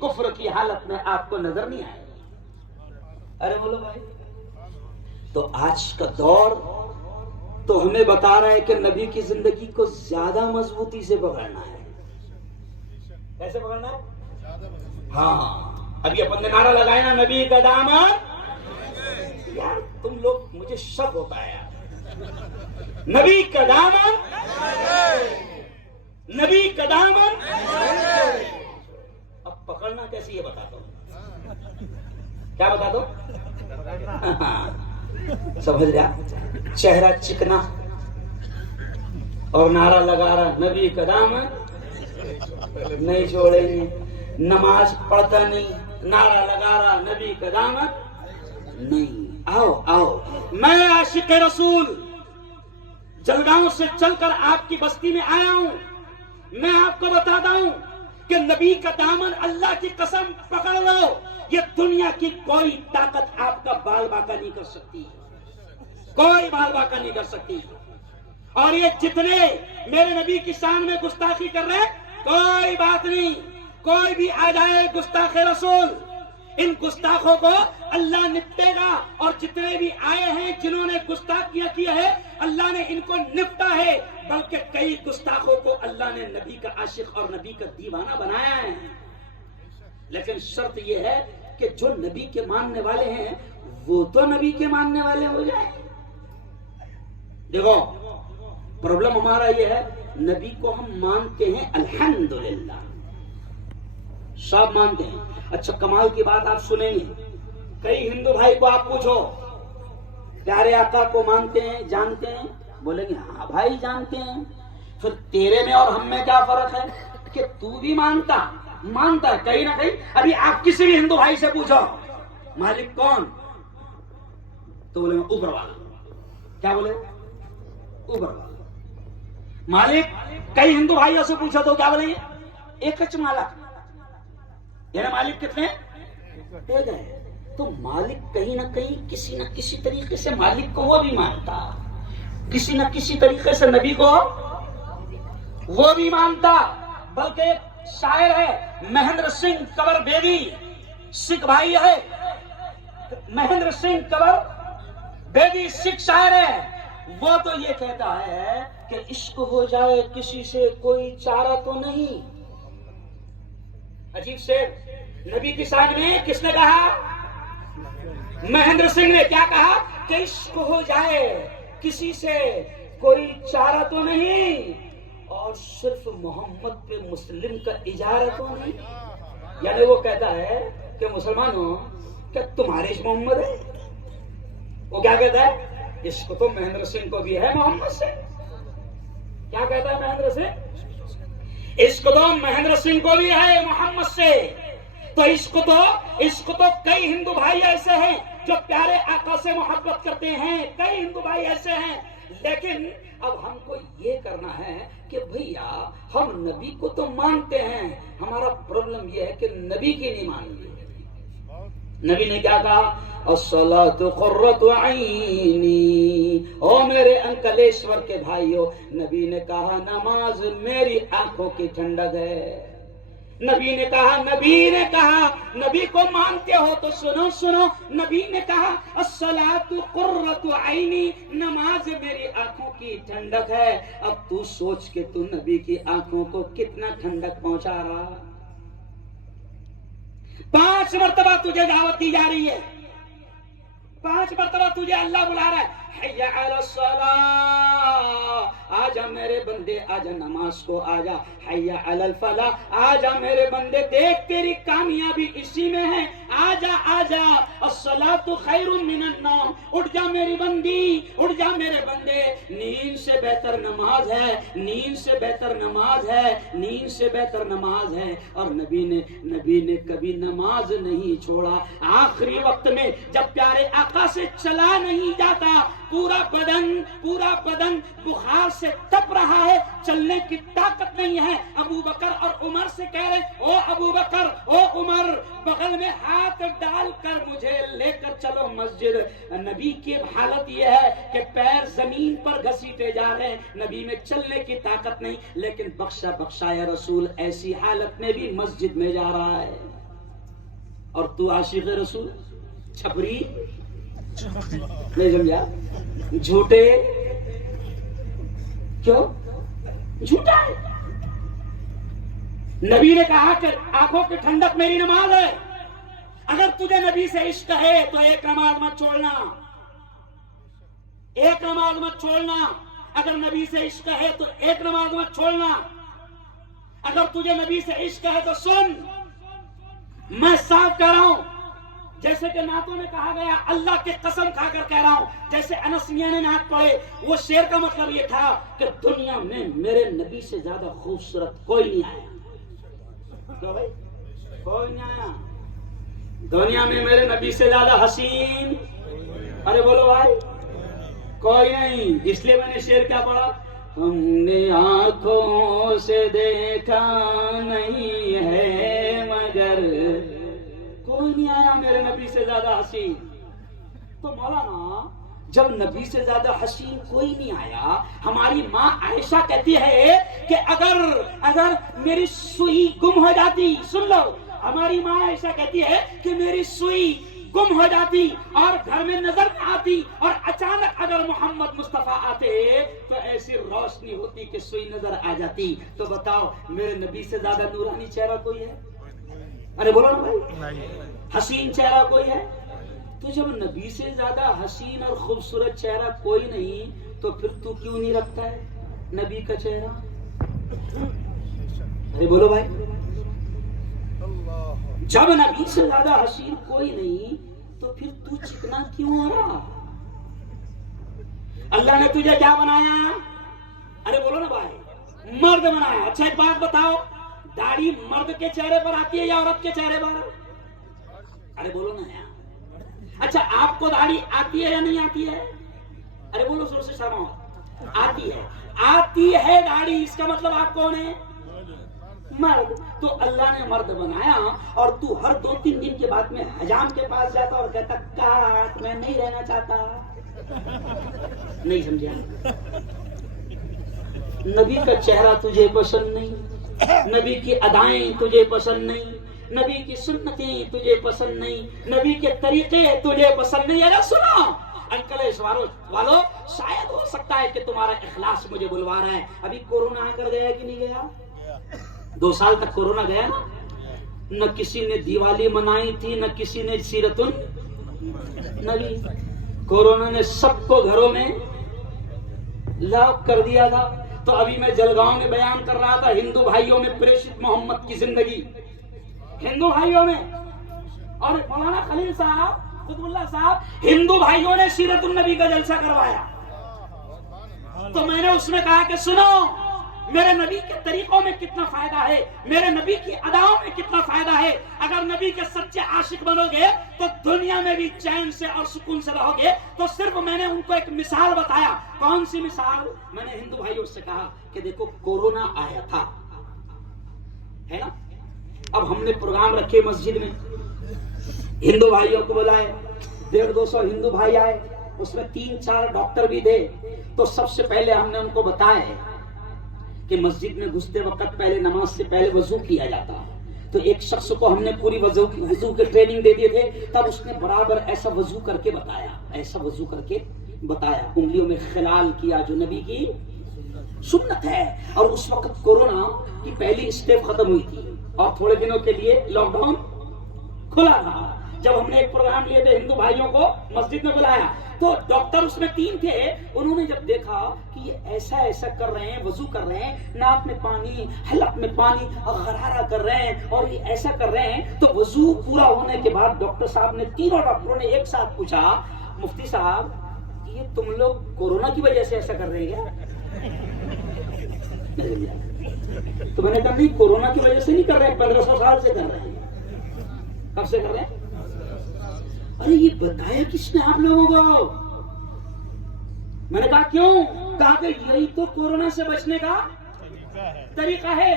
کفر کی حالت میں آپ کو نظر نہیں آئے۔ ارے بولو بھائی، تو آج کا دور تو ہمیں بتا رہا ہے کہ نبی کی زندگی کو زیادہ مضبوطی سے پکڑنا ہے۔ کیسے پکڑنا ہے؟ ہاں، ابھی اپن نے نعرہ لگایا نا، نبی کا دامن، یار تم لوگ مجھے شک ہوتا ہے یار، نبی کا دامن، نبی کا دامن، اب پکڑنا کیسے یہ بتا دو، کیا بتا دو؟ سمجھ رہا؟ چہرہ چکنا اور نعرہ لگا رہا نبی کا دامن نہیں چھوڑیں گے، نماز پڑھتا نہیں، نعرہ لگا رہا نبی کا دامن نہیں۔ آؤ آؤ، میں عاشق رسول جلگاؤں سے چل کر آپ کی بستی میں آیا ہوں، میں آپ کو بتاتا ہوں کہ نبی کا دامن اللہ کی قسم پکڑ لو، یہ دنیا کی کوئی طاقت آپ کا بال باقا نہیں کر سکتی، کوئی بال باقا نہیں کر سکتی۔ اور یہ جتنے میرے نبی کی شان میں گستاخی کر رہے ہیں، کوئی بات نہیں، کوئی بھی آ جائے گستاخ رسول، ان گستاخوں کو اللہ نپٹے گا، اور جتنے بھی آئے ہیں جنہوں نے گستاخیاں کی ہے اللہ نے ان کو نپٹا ہے، بلکہ کئی گستاخوں کو اللہ نے نبی کا عاشق اور نبی کا دیوانہ بنایا ہے۔ لیکن شرط یہ ہے کہ جو نبی کے ماننے والے ہیں وہ تو نبی کے ماننے والے ہو جائیں۔ دیکھو پرابلم ہمارا یہ ہے، نبی کو ہم مانتے ہیں الحمدللہ، سب مانتے ہیں۔ اچھا کمال کی بات آپ سنیں گے، کئی ہندو بھائی کو آپ پوچھو پیارے آقا کو مانتے ہیں جانتے ہیں؟ بولیں گے ہاں بھائی جانتے ہیں. پھر تیرے میں اور ہم میں کیا فرق ہے کہ تو بھی مانتا ہے کہیں نہ کہیں. ابھی آپ کسی بھی ہندو بھائی سے پوچھو مالک کون تو بولے گا اوپر والا. کیا بولے؟ اوپر والا. مالک کئی ہندو بھائیوں سے پوچھو تو کیا بولیں گے؟ ایک مالا. یعنی مالک کتنے؟ ایک ہے. تو مالک کہیں نہ کہیں کسی نہ کسی طریقے سے مالک کو وہ بھی مانتا, کسی نہ کسی طریقے سے نبی کو وہ بھی مانتا. بلکہ ایک شاعر ہے مہندر سنگھ کنور بیدی, سکھ بھائی ہے مہندر سنگھ کنور بیدی, سکھ شاعر ہے. وہ تو یہ کہتا ہے کہ عشق ہو جائے کسی سے کوئی چارہ تو نہیں. عجیب سے نبی کی شان میں کس نے کہا؟ مہندر سنگھ نے. کیا کہا؟ کہ عشق ہو جائے کسی سے کوئی چارہ تو نہیں, اور صرف محمد پہ مسلم کا اجارہ تو نہیں. یعنی وہ کہتا ہے کہ مسلمانوں کیا تمہارے عشق محمد ہے؟ وہ کیا کہتا ہے؟ عشق تو مہندر سنگھ کو بھی ہے محمد سے. کیا کہتا ہے مہندر سنگھ؟ عشق تو مہندر سنگھ کو بھی ہے محمد سے. تو عشق تو کئی ہندو بھائی ایسے ہیں جو پیارے آقا سے محبت کرتے ہیں, کئی ہندو بھائی ایسے ہیں. لیکن اب ہم کو یہ کرنا ہے کہ بھیا ہم نبی کو تو مانتے ہیں, ہمارا پرابلم یہ ہے کہ نبی کی نہیں مانتے. نبی نے کیا کہا؟ الصلاۃ قرۃ عینی. او میرے انکلیشور کے بھائیو, نبی نے کہا نماز میری آنکھوں کی ٹھنڈک ہے. نبی نے کہا نبی کو مانتے ہو تو سنو. نبی نے کہا الصلاۃ قرۃ عینی, نماز میری آنکھوں کی ٹھنڈک ہے. اب تو سوچ کہ تو نبی کی آنکھوں کو کتنا ٹھنڈک پہنچا رہا. 5 مرتبہ تجھے دعوت دی جا رہی ہے, 5 مرتبہ تجھے اللہ بلا رہا ہے. حی علی الصلاۃ, آجا میرے بندے آجا نماز کو آجا. حی علی الفلاح, آجا میرے بندے دیکھ تیری کامیابی اسی میں ہے. آجا الصلاۃ خیر من النوم, اٹھ جا میری بندی, اٹھ جا میرے بندے. نیند سے بہتر نماز ہے, نیند سے بہتر نماز ہے, نیند سے بہتر نماز ہے. اور نبی نے کبھی نماز نہیں چھوڑا. آخری وقت میں جب پیارے آقا سے چلا نہیں جاتا, پورا بدن بخار سے تپ رہا ہے, چلنے کی طاقت نہیں ہے. ابو بکر اور عمر سے کہہ رہے, او ابو بکر او عمر, بغل میں ہاتھ ڈال کر مجھے لے کر چلو مسجد. نبی کی حالت یہ ہے کہ پیر زمین پر گھسیٹے جا رہے ہیں, نبی میں چلنے کی طاقت نہیں, لیکن بخشا یا رسول ایسی حالت میں بھی مسجد میں جا رہا ہے. اور تو عاشق رسول چھپری نہیں سمجھا, جھوٹے, کیوں جھوٹا ہے. نبی نے کہا کہ آنکھوں کی ٹھنڈک میری نماز ہے. اگر تجھے نبی سے عشق ہے تو ایک نماز مت چھوڑنا, ایک نماز مت چھوڑنا. اگر نبی سے عشق ہے تو ایک نماز مت چھوڑنا. اگر تجھے نبی سے عشق ہے تو سن, میں صاف کہہ رہا ہوں, جیسے کہ نعتوں میں کہا گیا, اللہ کے قسم کھا کر کہہ رہا ہوں, جیسے انس میاں نے نعت پڑھے, وہ شعر کا مطلب یہ تھا کہ دنیا میں میرے نبی سے زیادہ خوبصورت کوئی نہیں آیا. کوئی نہیں آیا دنیا میں میرے نبی سے زیادہ حسین, ارے بولو بھائی, کوئی نہیں. اس لیے میں نے شعر کیا پڑھا, ہم نے آنکھوں سے دیکھا نہیں ہے مگر کوئی نہیں آیا میرے نبی سے زیادہ حسین. تو مولانا جب نبی سے زیادہ حسین کوئی نہیں آیا, ہماری ماں عائشہ کہتی ہے کہ اگر میری سوئی گم ہو جاتی, سن لو, ہماری ماں عائشہ کہتی ہے کہ میری سوئی گم ہو جاتی اور گھر میں نظر نہ آتی, اور اچانک اگر محمد مصطفیٰ آتے تو ایسی روشنی ہوتی کہ سوئی نظر آ جاتی. تو بتاؤ میرے نبی سے زیادہ نورانی چہرہ کوئی ہے؟ ارے بولو نا بھائی, حسین چہرہ کوئی ہے؟ تو جب نبی سے زیادہ حسین اور خوبصورت چہرہ کوئی نہیں, تو پھر تو کیوں نہیں رکھتا ہے نبی کا چہرہ؟ ارے بولو بھائی, جب نبی سے زیادہ حسین کوئی نہیں تو پھر تو چکنا کیوں ہو رہا؟ اللہ نے تجھے کیا بنایا؟ ارے بولو نا بھائی، مرد بنایا. اچھا ایک بات بتاؤ، داڑھی مرد کے چہرے پر آتی ہے یا عورت کے چہرے پر؟ ارے بولو نا یار. اچھا آپ کو داڑھی آتی ہے یا نہیں آتی ہے؟ ارے بولو زور سے شرماؤ. آتی ہے. آتی ہے داڑھی، اس کا مطلب آپ کون ہے؟ مرد. تو اللہ نے مرد بنایا اور تو ہر 2-3 دن کے بعد میں حجام کے پاس جاتا اور کہتا کاٹ، میں نہیں رہنا چاہتا. نہیں سمجھا؟ نبی کا چہرہ تجھے پسند نہیں، نبی کی ادائیں تجھے پسند نہیں، نبی کی سنتیں تجھے پسند نہیں، نبی کے طریقے تجھے پسند نہیں. ارے سنو انکلیش والو، شاید ہو سکتا ہے کہ تمہارا اخلاص مجھے بلوا رہا ہے. ابھی کورونا آ کر گیا کہ نہیں گیا؟ 2 سال تک کورونا گیا نا. نہ کسی نے دیوالی منائی تھی، نہ کسی نے سیرت النبی. کورونا نے سب کو گھروں میں لاک کر دیا تھا. تو ابھی میں جلگاؤں میں بیان کر رہا تھا، ہندو بھائیوں میں پریشت محمد کی زندگی، ہندو بھائیوں میں. اور مولانا خلیل صاحب، قطب اللہ صاحب، ہندو بھائیوں نے سیرت النبی کا جلسہ کروایا. تو میں نے اس میں کہا کہ سنو، میرے نبی کے طریقوں میں کتنا فائدہ ہے، میرے نبی کی اداؤں میں کتنا فائدہ ہے. اگر نبی کے سچے عاشق بنو گے تو دنیا میں بھی چین سے اور سکون سے رہو گے. تو صرف میں نے ان کو ایک مثال بتایا. کون سی مثال؟ میں نے ہندو بھائیوں سے کہا کہ دیکھو کورونا آیا تھا، ہے نا. اب ہم نے پروگرام رکھے مسجد میں، ہندو بھائیوں کو بلائے، 150-200 ہندو بھائی آئے، اس میں 3-4 ڈاکٹر بھی تھے. تو سب سے پہلے ہم نے ان کو بتایا کہ مسجد میں گھستے وقت پہلے نماز سے پہلے وضو کیا جاتا. تو ایک شخص کو ہم نے پوری وضو کی ٹریننگ دے دیے تھے. تب اس نے برابر ایسا وضو کر کے بتایا، ایسا وضو کر کے بتایا، انگلیوں میں خلال کیا جو نبی کی سنت ہے. اور اس وقت کورونا کی پہلی اسٹیپ ختم ہوئی تھی اور تھوڑے دنوں کے لیے لاک ڈاؤن کھلا رہا. جب ہم نے ایک پروگرام لیے تھے، ہندو بھائیوں کو مسجد میں بلایا، تو ڈاکٹر اس میں 3 تھے. انہوں نے جب دیکھا کہ یہ ایسا ایسا کر رہے ہیں، وضو کر رہے ہیں، ناک میں پانی، حلق میں پانی اور غرارہ کر رہے ہیں اور یہ ایسا کر رہے ہیں، تو وضو پورا ہونے کے بعد ڈاکٹر صاحب نے، تینوں ڈاکٹروں نے ایک ساتھ پوچھا، مفتی صاحب یہ تم لوگ کورونا کی وجہ سے ایسا کر رہے ہیں کیا؟ تو میں نے کہا نہیں، کورونا کی وجہ سے نہیں کر رہے ہیں، 1500 سال سے کر رہے ہیں. کب سے کر رہے ہیں؟ ارے یہ بتایا کس نے آپ لوگوں کو؟ میں نے کہا کیوں؟ کہا کہ یہی تو کورونا سے بچنے کا طریقہ ہے.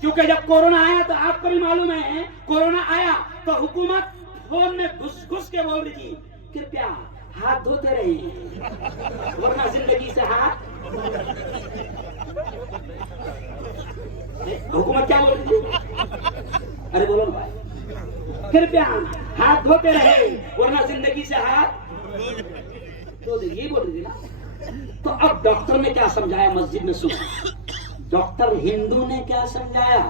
کیونکہ جب کورونا آیا تو آپ کو بھی معلوم ہے، کورونا آیا تو حکومت فون میں گھس کے بول رہی تھی کرپیا ہاتھ دھوتے رہے ورنہ زندگی سے ہاتھ. حکومت کیا بول رہی تھی؟ ارے بولو نا بھائی، کرپیا ہاتھ دھوتے رہے ورنہ زندگی سے ہاتھ. تو یہ بول رہی تھی نا. تو اب ڈاکٹر نے کیا سمجھایا مسجد میں؟ سنا ڈاکٹر ہندو نے کیا سمجھایا.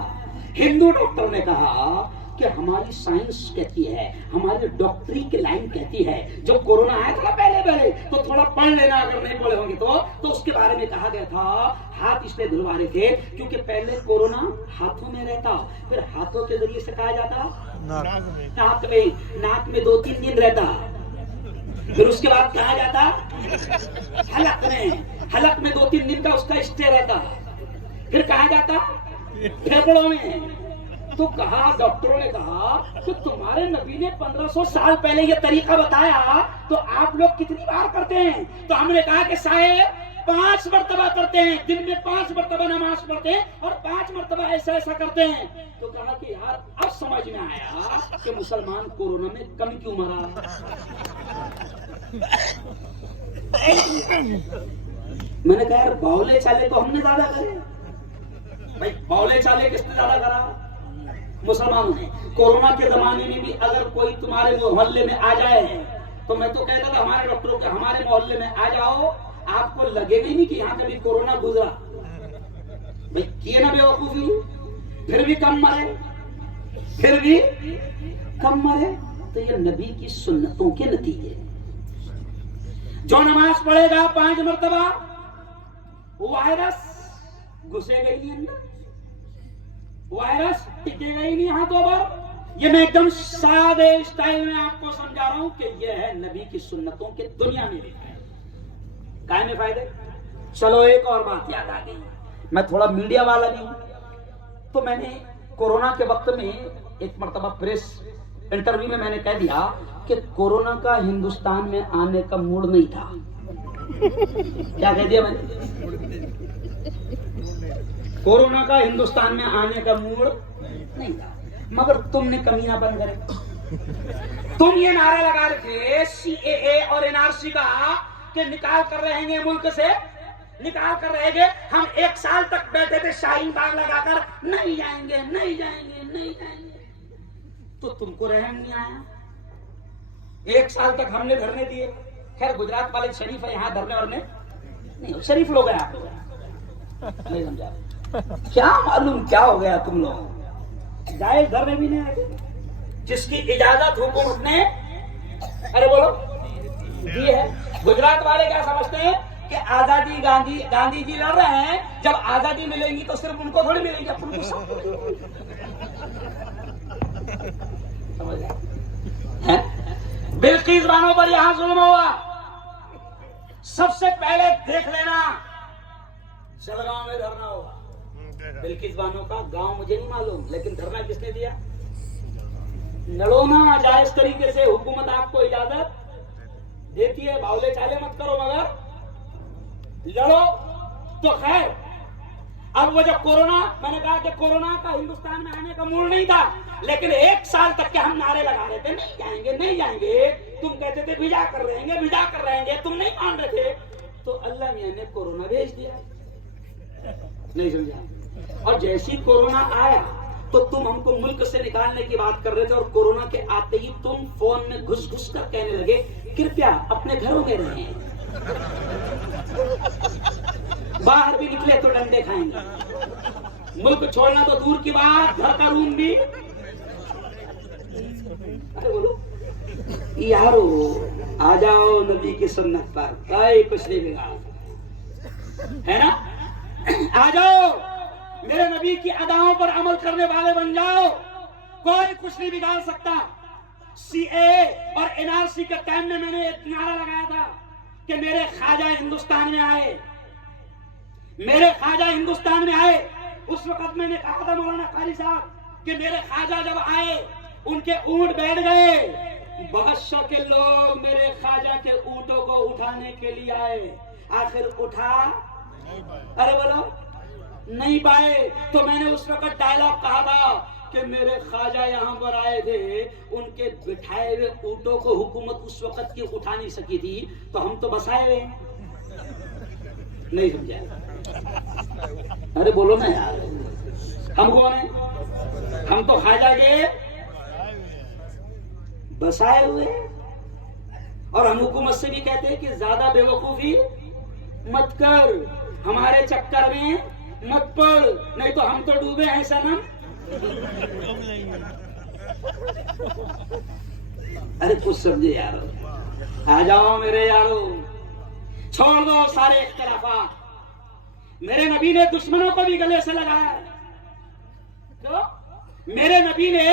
ہندو ڈاکٹر نے کہا کہ ہماری سائنس کہتی ہے، ہماری ڈاکٹری کی لائن کہتی ہے، جو کورونا آیا تھا پہلے تو تھوڑا پڑھ لینا، اگر نہیں پڑھے ہوں گے تو اس کے بارے میں کہا گیا تھا ہاتھ اس لیے دھلوا رہے تھے کیونکہ پہلے کورونا ہاتھوں میں رہتا، پھر ہاتھوں کے ذریعے سے کہا جاتا ناک میں 2-3 دن رہتا، پھر اس کے بعد کہا جاتا حلق میں 2-3 دن کا اس کا اسٹے رہتا، پھر کہا جاتا پھیپڑوں میں. تو کہا ڈاکٹروں نے کہا کہ تمہارے نبی نے 1500 سال پہلے یہ طریقہ بتایا تو آپ لوگ کتنی بار کرتے ہیں؟ تو ہم نے کہا کہ صاحب 5 مرتبہ کرتے ہیں، دن میں 5 مرتبہ نماز پڑھتے ہیں اور 5 مرتبہ ایسا ایسا کرتے ہیں. تو کہا کہ یار اب سمجھ میں آیا کہ مسلمان کورونا میں کم کیوں مرا. میں نے کہا یار باولے چالے تو ہم نے زیادہ کرے بھائی، باولے چالے کس نے زیادہ کرا؟ مسلمانوں نے. کورونا کے زمانے میں بھی اگر کوئی تمہارے محلے میں آ جائے تو میں تو کہتا تھا ہمارے ڈاکٹروں کے ہمارے محلے میں آ جاؤ، آپ کو لگے گا نہیں کہ یہاں کبھی کورونا گزرا. بھائی کیے نا بے وقوفی، پھر بھی کم مرے. تو یہ نبی کی سنتوں کے نتیجے. جو نماز پڑھے گا 5 مرتبہ وائرس گھسے گا ہی نہیں اندر، وائرس ٹکے گا ہی نہیں ہاتھوں پر. یہ میں ایک دم سادے اسٹائل میں آپ کو سمجھا رہا ہوں کہ یہ ہے نبی کی سنتوں کے دنیا میں بھی کائے میں فائدے. چلو ایک اور بات یاد آ گئی. میں تھوڑا میڈیا والا نہیں ہوں، تو میں نے کورونا کے وقت میں ایک مرتبہ پریس انٹرویو میں میں نے کہہ دیا کہ کورونا کا ہندوستان میں آنے کا موڈ نہیں تھا. کیا کہہ دیا میں نے؟ کورونا کا ہندوستان میں آنے کا موڈ نہیں تھا. مگر تم نے کمینہ بن کرے. تم یہ نعرہ لگا رہے تھے سی اے اے اور این آر سی کا کہ نکال کر رہیں گے ملک سے، نکال کر رہیں گے. ہم ایک سال تک بیٹھے تھے شاہین باغ لگا کر، نہیں جائیں گے نہیں جائیں گے نہیں جائیں گے. تو تم کو رحم نہیں آیا. ایک سال تک ہم نے دھرنے دیے. خیر گجرات والے شریف ہے، یہاں دھرنے ورنے نہیں، شریف لوگ ہیں آپ نہیں سمجھا. کیا معلوم کیا ہو گیا تم لوگ، جائز دھرنے بھی نہیں آئے. جس کی اجازت حکومت نے ارے بولو دی ہے. گجرات والے کیا سمجھتے ہیں کہ آزادی گاندھی جی لڑ رہے ہیں، جب آزادی ملے گی تو صرف ان کو تھوڑی ملے گی، اپن کو سب سمجھ گئے. بلقیس بانو پر یہاں ظلم ہوا. سب سے پہلے دیکھ لینا جلگاؤں میں دھرنا ہوگا. بلقیس بانو کا گاؤں مجھے نہیں معلوم، لیکن دھرنا کس نے دیا؟ لڑو نا جائز طریقے سے. حکومت آپ کو اجازت دیتی ہے، باولے چالے مت کرو، مگر لڑو. تو خیر اب وہ جب کورونا، میں نے کہا کہ کورونا کا ہندوستان میں آنے کا موڈ نہیں تھا، لیکن ایک سال تک کے ہم نعرے لگا رہے تھے نہیں جائیں گے نہیں جائیں گے. تم کہتے تھے بھیجا کر رہیں گے بھیجا کر رہیں گے، تم نہیں مان رہے تھے. تو اللہ میاں نے کورونا بھیج دیا. نہیں سمجھا. اور جیسی کورونا آیا تو تم ہم کو ملک سے نکالنے کی بات کر رہے تھے، اور کورونا کے آتے ہی تم فون میں گھس گھس کر کہنے لگے کرپیا اپنے گھروں میں رہیں، باہر بھی نکلے تو ڈنڈے کھائیں گے. ملک چھوڑنا تو دور کی بات، گھر کا روم بھی. ارے بولو یارو آ جاؤ نبی کی سنت پر، کوئی کچھ نہیں بگاڑ ہے نا. آ جاؤ میرے نبی کی اداؤں پر عمل کرنے والے بن جاؤ، کوئی کچھ نہیں بگاڑ سکتا. سی اے اور این آر سی کے ٹائم میں میں نے ایک نعرہ لگایا تھا کہ میرے خواجہ ہندوستان میں آئے، میرے خواجہ ہندوستان میں آئے. اس وقت میں نے کہا تھا مولانا قاری صاحب کہ میرے خواجہ جب آئے ان کے اونٹ بیٹھ گئے. بادشاہ کے لوگ میرے خواجہ کے اونٹوں کو اٹھانے کے لیے آئے، آخر اٹھا ارے بولو نہیں پائے. تو میں نے اس وقت ڈائلاگ کہا تھا کہ میرے خواجہ یہاں پر آئے تھے، ان کے بٹھائے ہوئے اونٹوں کو حکومت اس وقت کی اٹھا نہیں سکی تھی، تو ہم تو بسائے ہوئے نہیں سمجھا. ارے بولو نا یار، ہم کون ہیں؟ ہم تو خواجہ کے بسائے ہوئے. اور ہم حکومت سے بھی کہتے ہیں کہ زیادہ بے وقوفی مت کر، ہمارے چکر میں مت پڑ، نہیں تو ہم تو ڈوبے ہیں صنم. ارے کچھ سمجھے یارو، آ جاؤ میرے یارو، چھوڑ دو سارے اختلافات. میرے نبی نے دشمنوں کو بھی گلے سے لگایا ہے. میرے نبی نے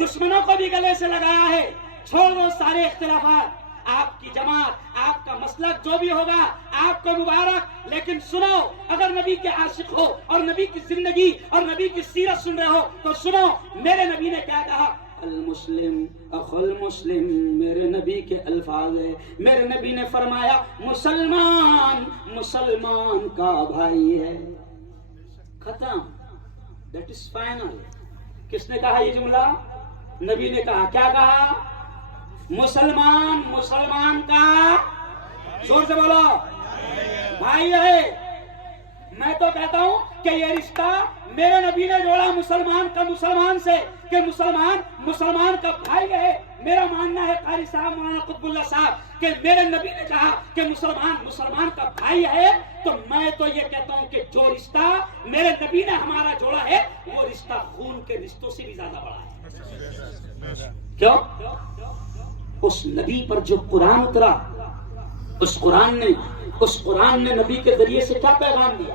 دشمنوں کو بھی گلے سے لگایا ہے. چھوڑ دو سارے اختلافات. آپ کی جماعت، آپ کا مسلک جو بھی ہوگا آپ کو مبارک، لیکن سنو، اگر نبی کے عاشق ہو اور نبی کی زندگی اور نبی کی سیرت سن رہے ہو تو سنو میرے نبی نے کیا کہا. المسلم اخو المسلم، میرے نبی کے الفاظ ہے. میرے نبی نے فرمایا مسلمان مسلمان کا بھائی ہے. ختم، دیٹ از فائنل. کس نے کہا یہ جملہ؟ نبی نے کہا. کیا کہا؟ مسلمان مسلمان کا، زور سے بولو، بھائی ہے. میں تو کہتا ہوں کہ یہ رشتہ میرے نبی نے جوڑا مسلمان کا مسلمان سے، کہ مسلمان مسلمان کا بھائی ہے. میرا ماننا ہے قاری صاحب مولانا قطب اللہ صاحب کہ میرے نبی نے کہا کہ مسلمان مسلمان کا بھائی ہے، تو میں تو یہ کہتا ہوں کہ جو رشتہ میرے نبی نے ہمارا جوڑا ہے وہ رشتہ خون کے رشتوں سے بھی زیادہ بڑا ہے. کیوں؟ اس نبی پر جو قرآن اترا، اس قرآن نے نبی کے ذریعے سے کیا پیغام دیا؟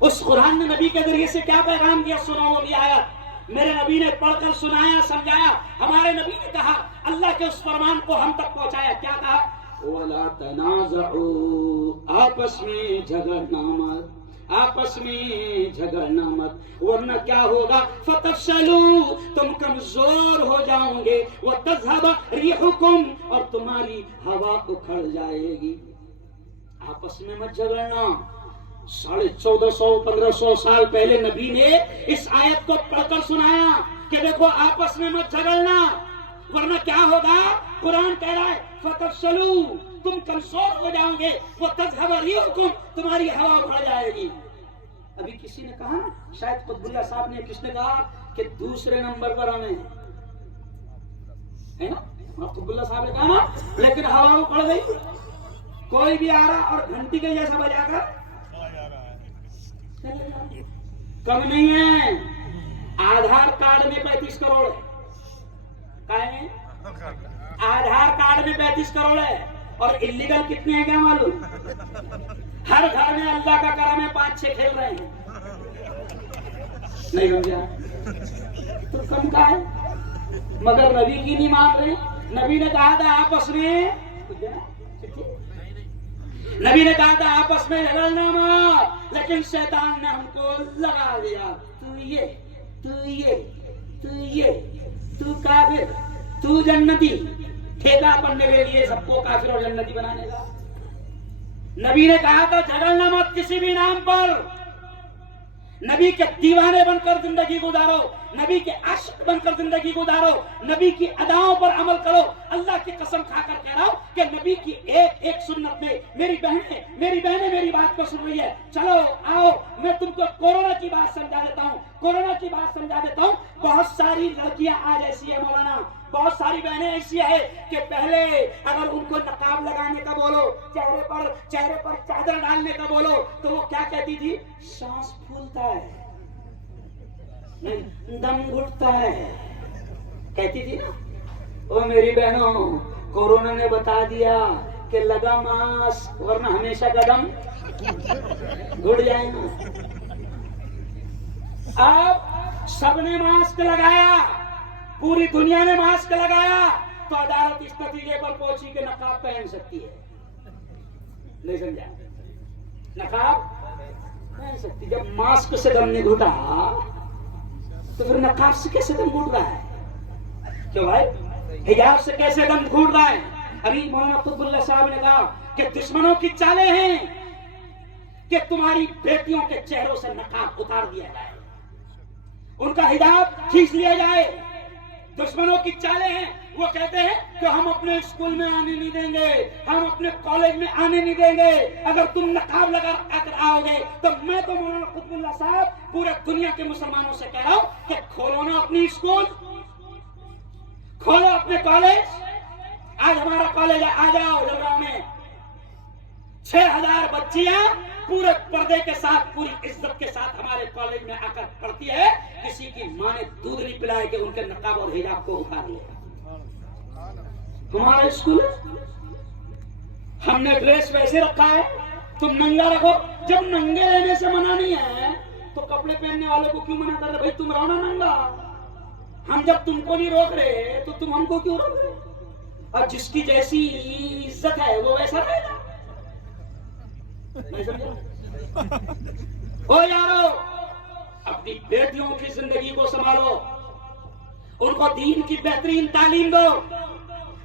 اس قرآن نے نبی کے ذریعے سے کیا پیغام دیا؟ سنو وہ بھی آیت. میرے نبی نے پڑھ کر سنایا سمجھایا. ہمارے نبی نے کہا اللہ کے اس فرمان کو ہم تک پہنچایا. کیا کہا؟ وَلَا تَنَازَعُوا، آپس میں جھگڑنا مت، آپس میں جھگڑنا مت، ورنہ کیا ہوگا؟ فَتَفْشَلُوا، تم کمزور ہو جاؤ گے، وَتَذْهَبَ رِيحُكُمْ، اور تمہاری ہوا اکھڑ جائے گی. آپس میں مت جھگڑنا. 1450-1500 سال پہلے نبی نے اس آیت کو پڑھ کر سنایا کہ دیکھو آپس میں مت جھگڑنا ورنہ کیا ہوگا. قرآن کہہ رہا ہے فَتَفْشَلُوا، تم کمزور ہو جاؤ گے، وَتَذْهَبَ رِيحُكُمْ، تمہاری ہوا اکھڑ جائے گی. ابھی کسی نے کہا نا، شاید قطب اللہ صاحب نے، کس نے کہا کہ دوسرے نمبر پر ہمیں ہے نا، قطب اللہ صاحب نے کہا نا، لیکن ہوا اکھڑ گئی. کوئی بھی آ رہا اور گھنٹی کے جیسا بجا کر کم نہیں ہے. آدھار کارڈ میں 35 کروڑ ہے. آدھار کارڈ میں 35 کروڑ ہے اور اللیگل کتنے ہیں کیا معلوم؟ ہر گھر میں اللہ کا کرم ہے 5-6 کھیل رہے ہیں. نہیں سمجھا تو کم کا ہے، مگر نبی کی نہیں مان رہے. نبی نے کہا تھا آپس میں، نبی نے کہا تھا آپس میں جھگڑنا مت، لیکن شیطان نے ہم کو لگا دیا. تو یہ تو یہ تو یہ تو کافر، تو جنتی، ٹھیکہ اپنے لے لیے سب کو کافر اور جنتی بنانے کا. نبی نے کہا تھا جھگڑنا مت کسی بھی نام پر. نبی کے دیوانے بن کر زندگی گزارو، نبی کے عاشق بن کر زندگی گزارو، نبی کی اداؤں پر عمل کرو. اللہ کی قسم کھا کر کہہ رہا ہوں کہ نبی کی ایک ایک سنت میں میری بہنیں میری بات کو سن رہی ہے. چلو آؤ میں تم کو کورونا کی بات سمجھا دیتا ہوں. بہت ساری لڑکیاں آج ایسی ہے مولانا، بہت ساری بہنیں ایسی ہے کہ پہلے اگر ان کو نقاب لگانے کا بولو، چہرے پر چادر ڈالنے کا بولو، تو وہ کیا کہتی تھی؟ سانس پھولتا ہے، دم گھٹتا ہے، کہتی تھی نا. او میری بہنوں، کورونا نے بتا دیا کہ لگا ماسک ورنہ ہمیشہ کا دم گھٹ جائے گا. اب سب نے ماسک لگایا، پوری دنیا نے ماسک لگایا، تو عدالت اس نتیجے پر پہنچی کہ نقاب پہن سکتی ہے. نہیں سمجھا؟ نقاب پہن سکتی. جب ماسک سے دم نہیں گھٹا تو پھر نقاب سے کیسے دم گھٹ رہا ہے؟ کیوں بھائی؟ حجاب سے کیسے دم گھٹ رہا ہے؟ ابھی مولانا قطب اللہ صاحب نے کہا کہ دشمنوں کی چالیں ہیں کہ تمہاری بیٹیوں کے چہروں سے نقاب اتار دیا جائے، ان کا حجاب کھینچ لیا جائے. دشمنوں کی چالیں ہیں. وہ کہتے ہیں کہ ہم اپنے اسکول میں آنے نہیں دیں گے، ہم اپنے کالج میں آنے نہیں دیں گے اگر تم نقاب لگا کر آؤ گے. تو میں تو مولانا قطب اللہ صاحب پورے دنیا کے مسلمانوں سے کہہ رہا ہوں کہ کھولو نا اپنی اسکول، کھولو اپنے کالج. آج ہمارا کالج ہے، آ جاؤ جلگاؤں میں. 6000 بچیاں پورے پردے کے ساتھ، پوری عزت کے ساتھ ہمارے کالج میں آ کر پڑھتی ہے. کسی کی ماں نے دودھ نہیں پلائے کہ ان کے نقاب اور حجاب کو اتار لیا. ہمارا اسکول ہم نے ڈریس ویسے رکھا ہے، تم ننگا رکھو. جب ننگے رہنے سے منع نہیں ہے تو کپڑے پہننے والوں کو کیوں منع کر رہے؟ بھائی تم رہو نا ننگا. ہم جب تم کو نہیں روک رہے تو تم ہم کو کیوں روک رہے؟ اور جس کی جیسی عزت ہے وہ ویسا رہے گا. نہیں سمجھا؟ او یارو، اپنی بیٹیوں کی زندگی کو سنبھالو، ان کو دین کی بہترین تعلیم دو.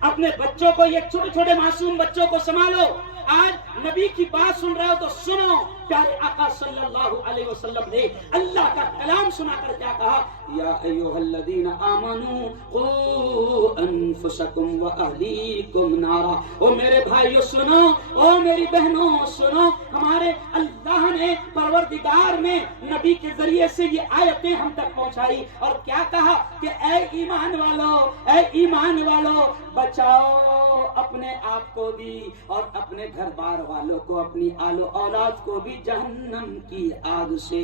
اپنے بچوں کو، یہ چھوٹے چھوٹے معصوم بچوں کو سنبھالو. آج نبی کی بات سن رہے ہو تو سنو. پیارے آقا صلی اللہ علیہ وسلم نے اللہ کا کلام سنا کر کیا کہا؟ یا ایھا الذین آمنوا قوا انفسکم واہلیکم نارا. او میرے بھائیو سنو، او میری بہنوں سنو. ہمارے اللہ نے پروردگار نے نبی کے ذریعے سے یہ آیتیں ہم تک پہنچائی اور کیا کہا کہ اے ایمان والو بچاؤ اپنے آپ کو بھی اور اپنے گھر بار والوں کو، اپنی آل و اولاد کو بھی جہنم کی آگ سے.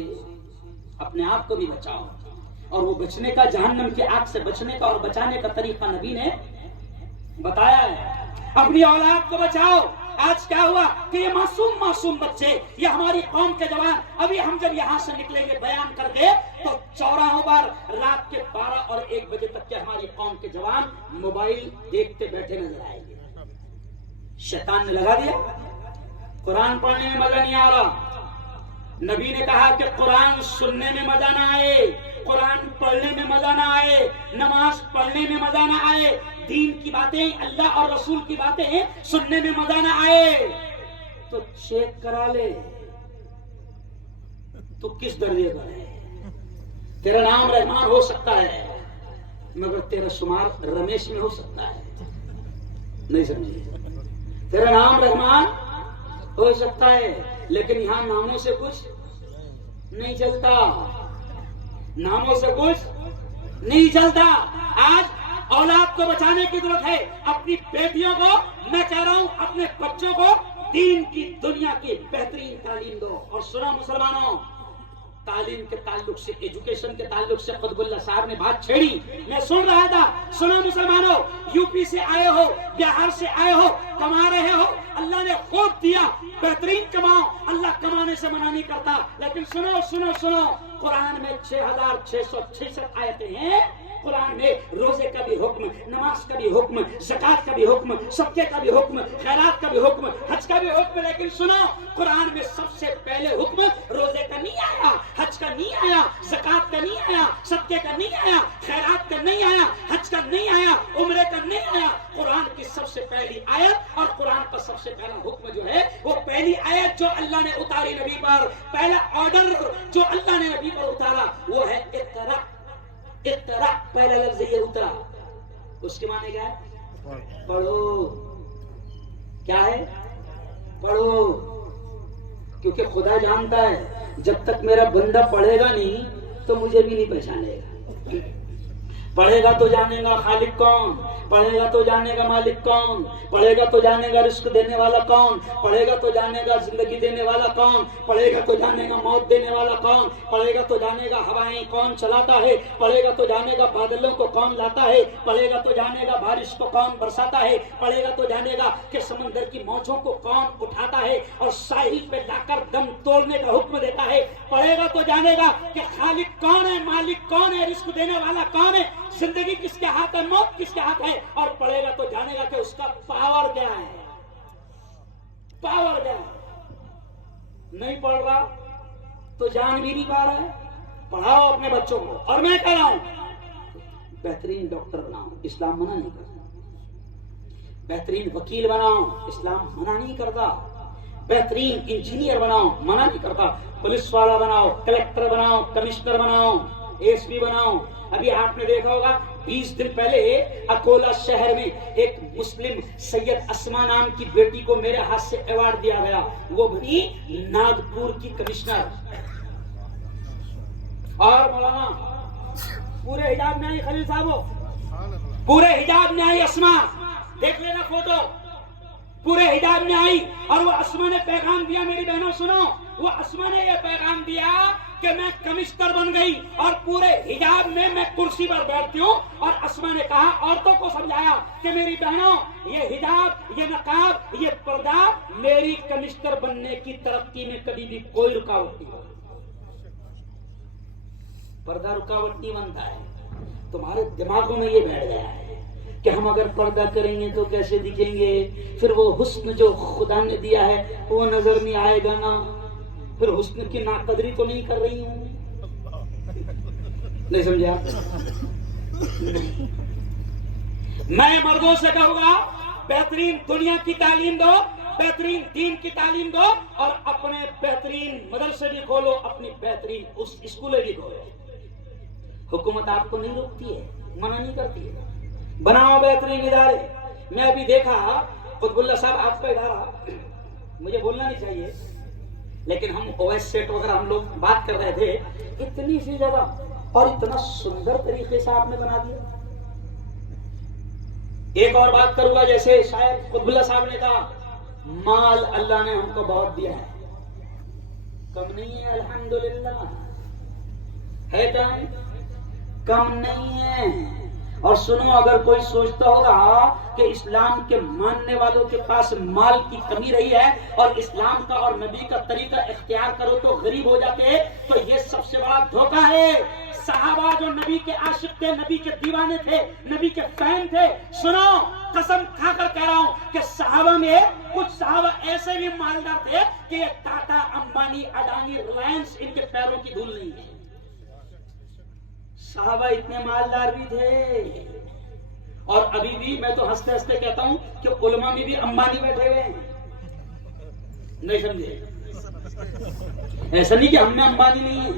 اپنے آپ کو بھی بچاؤ، اور وہ بچنے کا، جہنم کی آگ سے بچنے کا اور بچانے کا طریقہ نبی نے بتایا ہے. اپنی اولاد کو بچاؤ، آج کیا ہوا کہ یہ معصوم بچے، یہ ہماری قوم کے جوان، ابھی ہم جب یہاں سے نکلیں گے بیان کر کے تو چوراہوں پر رات کے 12 اور 1 بجے تک کے ہماری قوم کے جوان موبائل دیکھتے بیٹھے نظر آئیں گے۔ شیطان نے لگا دیا، قرآن پڑھنے میں مزہ نہیں آ رہا۔ نبی نے کہا کہ قرآن سننے میں مزہ نہ آئے، قرآن پڑھنے میں مزہ نہ آئے، نماز پڑھنے میں مزہ نہ آئے، دین کی باتیں، اللہ اور رسول کی باتیں سننے میں مزہ نہ آئے تو چیک کرا لے تو کس درجے کا ہے۔ تیرا نام رحمان ہو سکتا ہے مگر تیرا شمار رمیش میں ہو سکتا ہے، نہیں سمجھے؟ تیرا نام رحمان ہو سکتا ہے لیکن یہاں ناموں سے کچھ نہیں چلتا، ناموں سے کچھ نہیں چلتا۔ آج اولاد کو بچانے کی ضرورت ہے، اپنی بیٹیوں کو، میں کہہ رہا ہوں اپنے بچوں کو دین کی دنیا کی بہترین تعلیم دو۔ اور سنو مسلمانوں، تعلیم کے تعلق سے، ایجوکیشن کے تعلق سے قطب اللہ صاحب نے بات چھیڑی، میں سن رہا تھا۔ سنو مسلمانوں، یو پی سے آئے ہو، بہار سے آئے ہو، کما رہے ہو، اللہ نے خوب دیا، بہترین کماؤ، اللہ کمانے سے منع نہیں کرتا، لیکن سنو سنو سنو، قرآن میں 6666 آیتیں ہیں۔ قرآن میں روزے کا بھی حکم، نماز کا بھی حکم، زکات کا بھی حکم، صدقے کا بھی حکم، خیرات کا بھی حکم، حج کا بھی حکم، لیکن سنو قرآن میں سب سے پہلے حکم روزے کا نہیں آیا، حج کا نہیں آیا، زکات کا نہیں آیا، صدقے کا نہیں آیا، خیرات کا نہیں آیا، حج کا نہیں آیا، عمرے کا نہیں آیا۔ قرآن کی سب سے پہلی آیت اور قرآن کا سب سے پہلا حکم جو ہے وہ پہلی آیت جو اللہ نے اتاری نبی پر، پہلا آرڈر جو اللہ نے نبی پر اتارا وہ ہے اقرا۔ اقرا پہلا لفظ یہ اترا، اس کے معنی کیا ہے؟ پڑھو۔ کیا ہے؟ پڑھو، کیونکہ خدا جانتا ہے جب تک میرا بندہ پڑھے گا نہیں تو مجھے بھی نہیں پہچانے گا۔ پڑھے گا تو جانے گا خالق کون، پڑھے گا تو جانے گا مالک کون، پڑھے گا تو جانے گا رزق دینے والا کون، پڑھے گا تو جانے گا زندگی دینے والا کون، پڑھے گا تو جانے گا موت دینے والا کون، پڑھے گا تو جانے گا ہوائیں کون چلاتا ہے، پڑھے گا تو جانے گا بادلوں کو کون لاتا ہے، پڑھے گا تو جانے گا بارش کو کون برساتا ہے، پڑھے گا تو جانے گا کہ سمندر کی موجوں کو کون اٹھاتا ہے اور ساحل پہ لا کر دم توڑنے کا حکم دیتا ہے، پڑھے گا تو جانے گا کہ خالق کون ہے، مالک کون ہے، رزق دینے والا کون ہے، زندگی کس کے ہاتھ ہے، موت کس کے ہاتھ ہے، اور پڑھے گا تو جانے گا کہ اس کا پاور کیا ہے، پاور کیا ہے۔ نہیں پڑھ رہا تو جان بھی نہیں پا رہا ہے۔ پڑھاؤ اپنے بچوں کو، اور میں کہہ رہا ہوں بہترین ڈاکٹر بناؤ، اسلام منع نہیں کرتا، بہترین وکیل بناؤ، اسلام منع نہیں کرتا، بہترین انجینئر بناؤ، منع نہیں کرتا، پولیس والا بناؤ، کلیکٹر بناؤ، کمشنر بناؤ، ایس پی بناؤ۔ ابھی آپ نے دیکھا ہوگا 20 دن پہلے اکولا شہر میں ایک مسلم سید اسما نام کی بیٹی کو میرے ہاتھ سے ایوارڈ دیا گیا، وہ بنی ناگپور کی کمشنر۔ اور مولانا پورے حجاب میں آئی، خلیل صاحب پورے حجاب میں آئی اسما، دیکھ لینا فوٹو، پورے حجاب میں آئی، اور وہ اسما نے پیغام دیا، میری بہنوں سنو، وہ اسما نے یہ پیغام دیا کہ میں کمشنر بن گئی اور پورے حجاب میں کرسی پر بیٹھتی ہوں، اور اسما نے کہا، عورتوں کو سمجھایا کہ میری بہنوں یہ حجاب، یہ نقاب، یہ پردہ میری کمشنر بننے کی ترقی میں کبھی بھی کوئی رکاوٹ نہیں ہوگی۔ پردہ رکاوٹ نہیں بنتا ہے، تمہارے دماغوں میں یہ بیٹھ گیا ہے کہ ہم اگر پردہ کریں گے تو کیسے دکھیں گے، پھر وہ حسن جو خدا نے دیا ہے وہ نظر نہیں آئے گا نا، پھر حسن کی ناقدری تو نہیں کر رہی ہوں، نہیں سمجھا؟ میں مردوں سے کہوں گا بہترین دنیا کی تعلیم دو، بہترین دین کی تعلیم دو، اور اپنے بہترین مدرسے بھی کھولو، اپنی بہترین اسکولیں بھی کھولو۔ حکومت آپ کو نہیں روکتی ہے، منع نہیں کرتی ہے، بناؤ بہترین ادارے۔ میں ابھی دیکھا قطب اللہ صاحب آپ کا ادارہ، مجھے بولنا نہیں چاہیے لیکن ہم اویس سیٹ وغیرہ ہم لوگ بات کر رہے تھے، اتنی سی جگہ اور اتنا سندر طریقے سے آپ نے بنا دیا۔ ایک اور بات کروں گا، جیسے شاید قطب اللہ صاحب نے کہا مال اللہ نے ہم کو بہت دیا ہے، کم نہیں ہے، الحمدللہ ہے، کم نہیں ہے، اور سنو، اگر کوئی سوچتا ہوگا کہ اسلام کے ماننے والوں کے پاس مال کی کمی رہی ہے اور اسلام کا اور نبی کا طریقہ اختیار کرو تو غریب ہو جاتے، تو یہ سب سے بڑا دھوکہ ہے۔ صحابہ جو نبی کے عاشق تھے، نبی کے دیوانے تھے، نبی کے فین تھے، سنو قسم کھا کر کہہ رہا ہوں کہ صحابہ میں کچھ صحابہ ایسے بھی مالدار تھے کہ یہ ٹاٹا، امبانی، اڈانی، ریلائنس ان کے پیروں کی دھول نہیں ہے۔ صحابہ اتنے مالدار بھی تھے، اور ابھی بھی میں تو ہنستے ہنستے کہتا ہوں کہ علماء میں بھی امبانی بیٹھے ہوئے ہیں، نہیں سمجھے؟ ایسا نہیں کہ ہم میں امبانی نہیں ہے،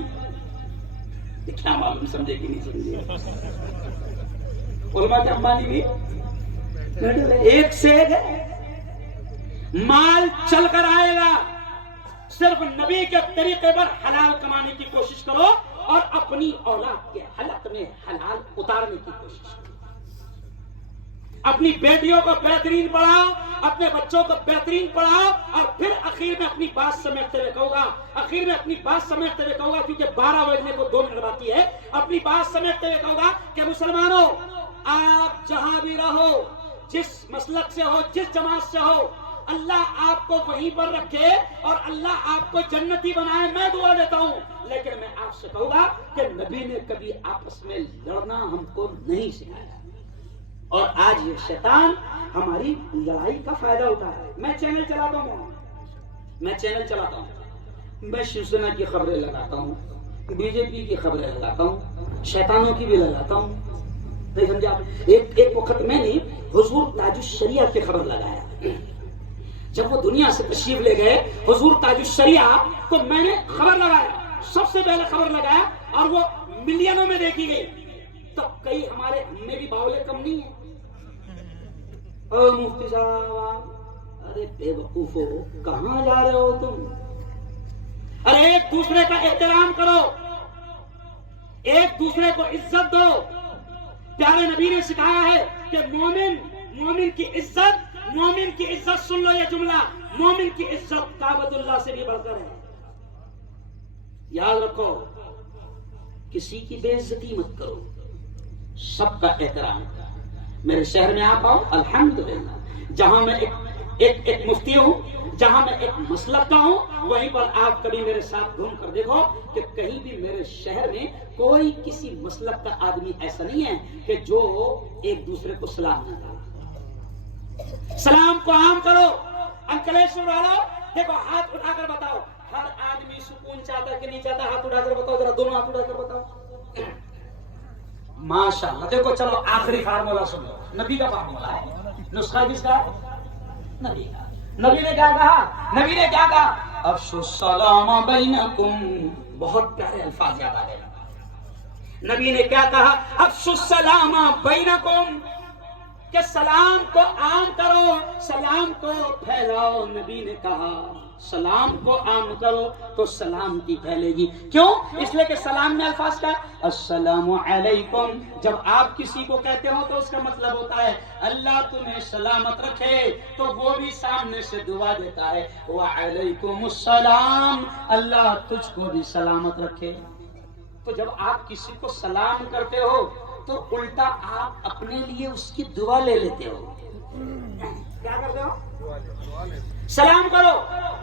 کیا معلوم سمجھے کہ نہیں سمجھے؟ علماء کے امبانی بھی بیٹھے ہوئے، ایک سے ایک ہے، مال چل کر آئے گا، صرف نبی کے طریقے پر حلال کمانے کی کوشش کرو اور اپنی اولاد کے حلق میں حلال اتارنے کی کوشش کرو۔ اپنی بیٹیوں کو بہترین پڑھاؤ، اپنے بچوں کو بہترین پڑھاؤ، اور پھر اخیر میں اپنی بات سمیٹتے ہوئے کہوں گا، کیونکہ 12 بجنے کو 2 منٹ باقی ہے، اپنی بات سمیٹتے ہوئے کہوں گا کہ مسلمانوں، آپ جہاں بھی رہو، جس مسلک سے ہو، جس جماعت سے ہو، اللہ آپ کو وہیں پر رکھے اور اللہ آپ کو جنتی بنائے، میں دعا دیتا ہوں۔ لیکن میں آپ سے کہوں گا کہ نبی نے کبھی آپس میں لڑنا ہم کو نہیں سکھایا، اور آج یہ شیطان ہماری لڑائی کا فائدہ اٹھا ہے۔ میں چینل چلاتا ہوں، میں شیو سینا کی خبریں لگاتا ہوں، بی جے پی کی خبریں لگاتا ہوں، شیطانوں کی بھی لگاتا ہوں، نہیں سمجھا؟ ایک وقت میں نے حضور تاج الشریعہ کی خبر لگایا، جب وہ دنیا سے تشریف لے گئے حضور تاج الشریعہ، تو میں نے خبر لگایا، سب سے پہلے خبر لگایا، اور وہ ملینوں میں دیکھی گئی۔ تو کئی ہمارے ہم میں بھی باولے کم نہیں ہیں، مفتی صاحب، ارے بے وقوفو، کہاں جا رہے ہو تم؟ ارے ایک دوسرے کا احترام کرو، ایک دوسرے کو عزت دو۔ پیارے نبی نے سکھایا ہے کہ مومن کی عزت سن لو یہ جملہ، مومن کی عزت کعبۃ اللہ سے بھی بڑھ کر ہے۔ یاد رکھو، کسی کی بے عزتی مت کرو، سب کا احترام کرو۔ میرے شہر میں آپ آؤ، الحمدللہ، جہاں میں ایک مفتی ہوں، جہاں میں ایک مسلک کا ہوں، وہیں پر آپ کبھی میرے ساتھ گھوم کر دیکھو کہ کہیں بھی میرے شہر میں کوئی کسی مسلک کا آدمی ایسا نہیں ہے کہ جو ایک دوسرے کو سلام نہ کرے۔ سلام کو عام کرو۔ انکلیشور والو، دیکھو ہاتھ اٹھا کر بتاؤ، ہر آدمی سکون چاہتا ہے کہ نہیں چاہتا؟ ہاتھ اٹھا کر بتاؤ ذرا، دونوں ہاتھ اٹھا کر بتاؤ۔ ماشاءاللہ۔ دیکھو چلو آخری فارمولا سن لو، نبی کا فارمولا ہے، نسخہ کس کا؟ نبی کا۔ نبی نے کیا کہا؟ افشوا السلام بینکم، بہت پیارے الفاظ یاد آ گئے۔ نبی نے کیا کہا؟ افشوا السلام بینکم، کہ سلام کو عام کرو، سلام کو پھیلاؤ۔ نبی نے کہا سلام کو عام کرو تو سلامتی پھیلے گی۔ کیوں؟ اس لیے کہ سلام میں الفاظ کا السلام علیکم، جب آپ کسی کو کہتے ہو تو اس کا مطلب ہوتا ہے اللہ تمہیں سلامت رکھے، تو وہ بھی سامنے سے دعا دیتا ہے وعلیکم السلام، اللہ تجھ کو بھی سلامت رکھے۔ تو جب آپ کسی کو سلام کرتے ہو تو الٹا آپ اپنے لیے اس کی دعا لے لیتے ہو۔ کیا کرتے ہو؟ سلام کرو۔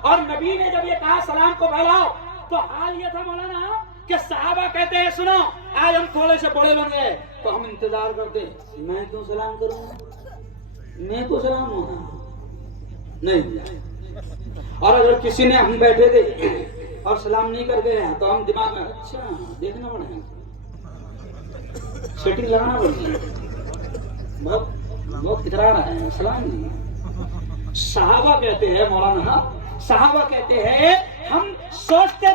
اور نبی نے جب یہ کہا سلام کو پھیلاؤ، تو حال یہ تھا مولانا کہ صحابہ کہتے ہیں سنو، آج ہم تھوڑے سے بڑے بن گئے تو ہم انتظار کرتے، میں کیوں سلام کروں، میں کو سلام ہونا نہیں۔ اور اگر کسی نے، ہم بیٹھے تھے اور سلام نہیں کر گئے تو ہم دماغ میں اچھا دیکھنا پڑے گا، سیٹنگ لگانا پڑے گا، بہت اترا رہا ہے، سلام نہیں۔ صحابہ کہتے ہیں مولانا، صحابہ کہتے ہیں ہم سوچتے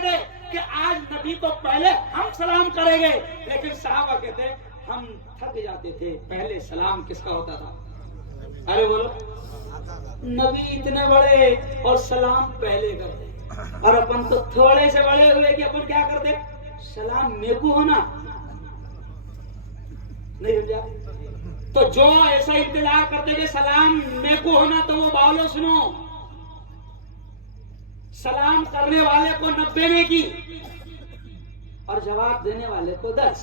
تھے کہ آج نبی تو پہلے ہم سلام کریں گے، لیکن صحابہ کہتے ہیں ہم تھک جاتے تھے، پہلے سلام کس کا ہوتا تھا؟ ارے بولو، نبی اتنے بڑے اور سلام پہلے کرتے، اور اپن تو تھوڑے سے بڑے ہوئے کہ اپن کیا کرتے؟ سلام میکو ہونا نہیں سمجھا؟ تو جو ایسا انتظار کرتے کہ سلام میکو ہونا، تو وہ باولو سنو، سلام کرنے والے کو 90 نے کی اور جواب دینے والے کو 10.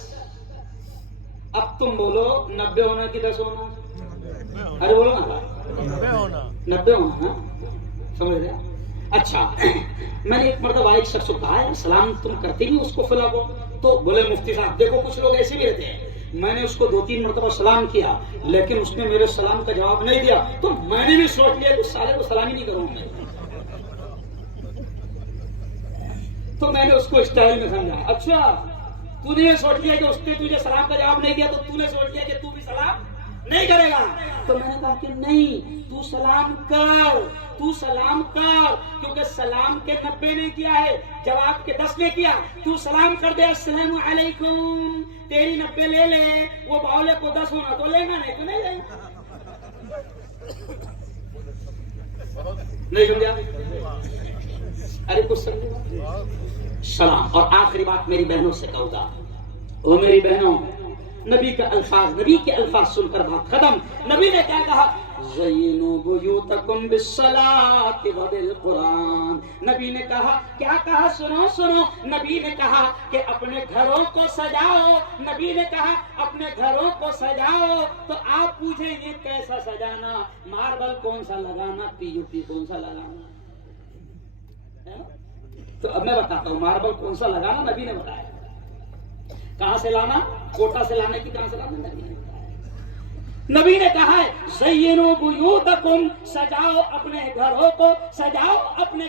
اب تم بولو 90 ہونا کہ 10 ہونا؟ ارے بولو نا 90 ہونا. سمجھ رہے؟ اچھا میں نے ایک مرتبہ ایک شخص کو کہا ہے سلام تم کرتے نہیں اس کو فلاں کو؟ تو بولے مفتی صاحب دیکھو کچھ لوگ ایسے بھی رہتے ہیں. میں نے اس کو 2-3 مرتبہ سلام کیا لیکن اس نے میرے سلام کا جواب نہیں دیا تو میں نے بھی سوچ لیا کہ اس سالے کو سلام ہی نہیں کروں میں. تو میں نے اس کو اسٹائل میں سمجھا اچھا تو نے یہ سوچ لیا کہ اس نے تجھے سلام کا جواب نہیں دیا تو تو نے سوچ لیا کہ تو بھی سلام نہیں کرے گا. تو میں نے کہا کہ نہیں تو سلام کر کیونکہ سلام کے 90 نے کیا ہے جواب کے 10 نے کیا. تو سلام کر دے السلام علیکم تیری 90 لے لے وہ باولے کو 10 ہونا تو لینا نہیں تو نہیں لینا. نہیں سمجھا؟ ارے کچھ سمجھے سلام. اور آخری بات میری بہنوں سے کہوں گا وہ میری بہنوں نبی کے الفاظ سن کر بات ختم. نبی نے کیا کہا زینوا بیوتکم بالصلاۃ وبالقرآن. نبی نے کہا کیا کہا سنو نبی نے کہا کہ اپنے گھروں کو سجاؤ. نبی نے کہا اپنے گھروں کو سجاؤ. تو آپ پوچھیں گے کیسا سجانا؟ ماربل کون سا لگانا؟ پی او پی کون سا لگانا؟ تو اب میں بتاتا ہوں ماربل کون سا لگانا نبی نے بتایا. کہاں سے لانا؟ کوٹا سے لانے کی کہاں سے لانا نبی نے کہا ہے زینوا بیوتکم سجاؤ اپنے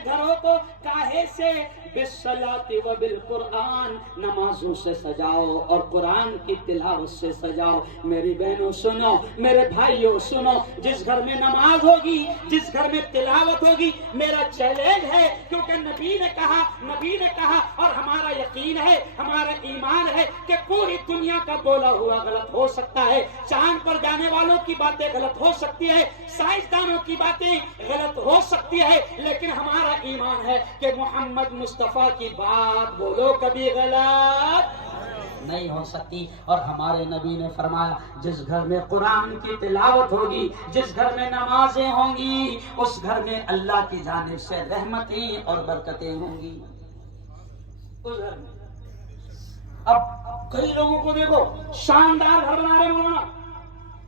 گھروں کو کاہے سے بالصلاۃ وبالقرآن نمازوں سے سجاؤ اور قرآن کی تلاوت سے سجاؤ. میری بہنوں سنو میرے بھائیوں سنو جس گھر میں نماز ہوگی جس گھر میں تلاوت ہوگی میرا چیلنج ہے کیونکہ نبی نے کہا اور ہمارا یقین ہے ہمارا ایمان ہے کہ پوری دنیا کا بولا ہوا غلط ہو سکتا ہے. چاند پر جانے والوں کی باتیں غلط ہو سکتی ہے سائنسدانوں کی باتیں غلط ہو سکتی ہے لیکن ہمارا ایمان ہے کہ محمد مصطفیٰ کی بات بولو کبھی غلط نہیں ہو سکتی. اور ہمارے نبی نے فرمایا جس گھر میں قرآن کی تلاوت ہوگی جس گھر میں نمازیں ہوں گی اس گھر میں اللہ کی جانب سے رحمتیں اور برکتیں ہوں گی اس گھر میں. اب کئی لوگوں کو دیکھو شاندار گھر بنا رہے مولانا.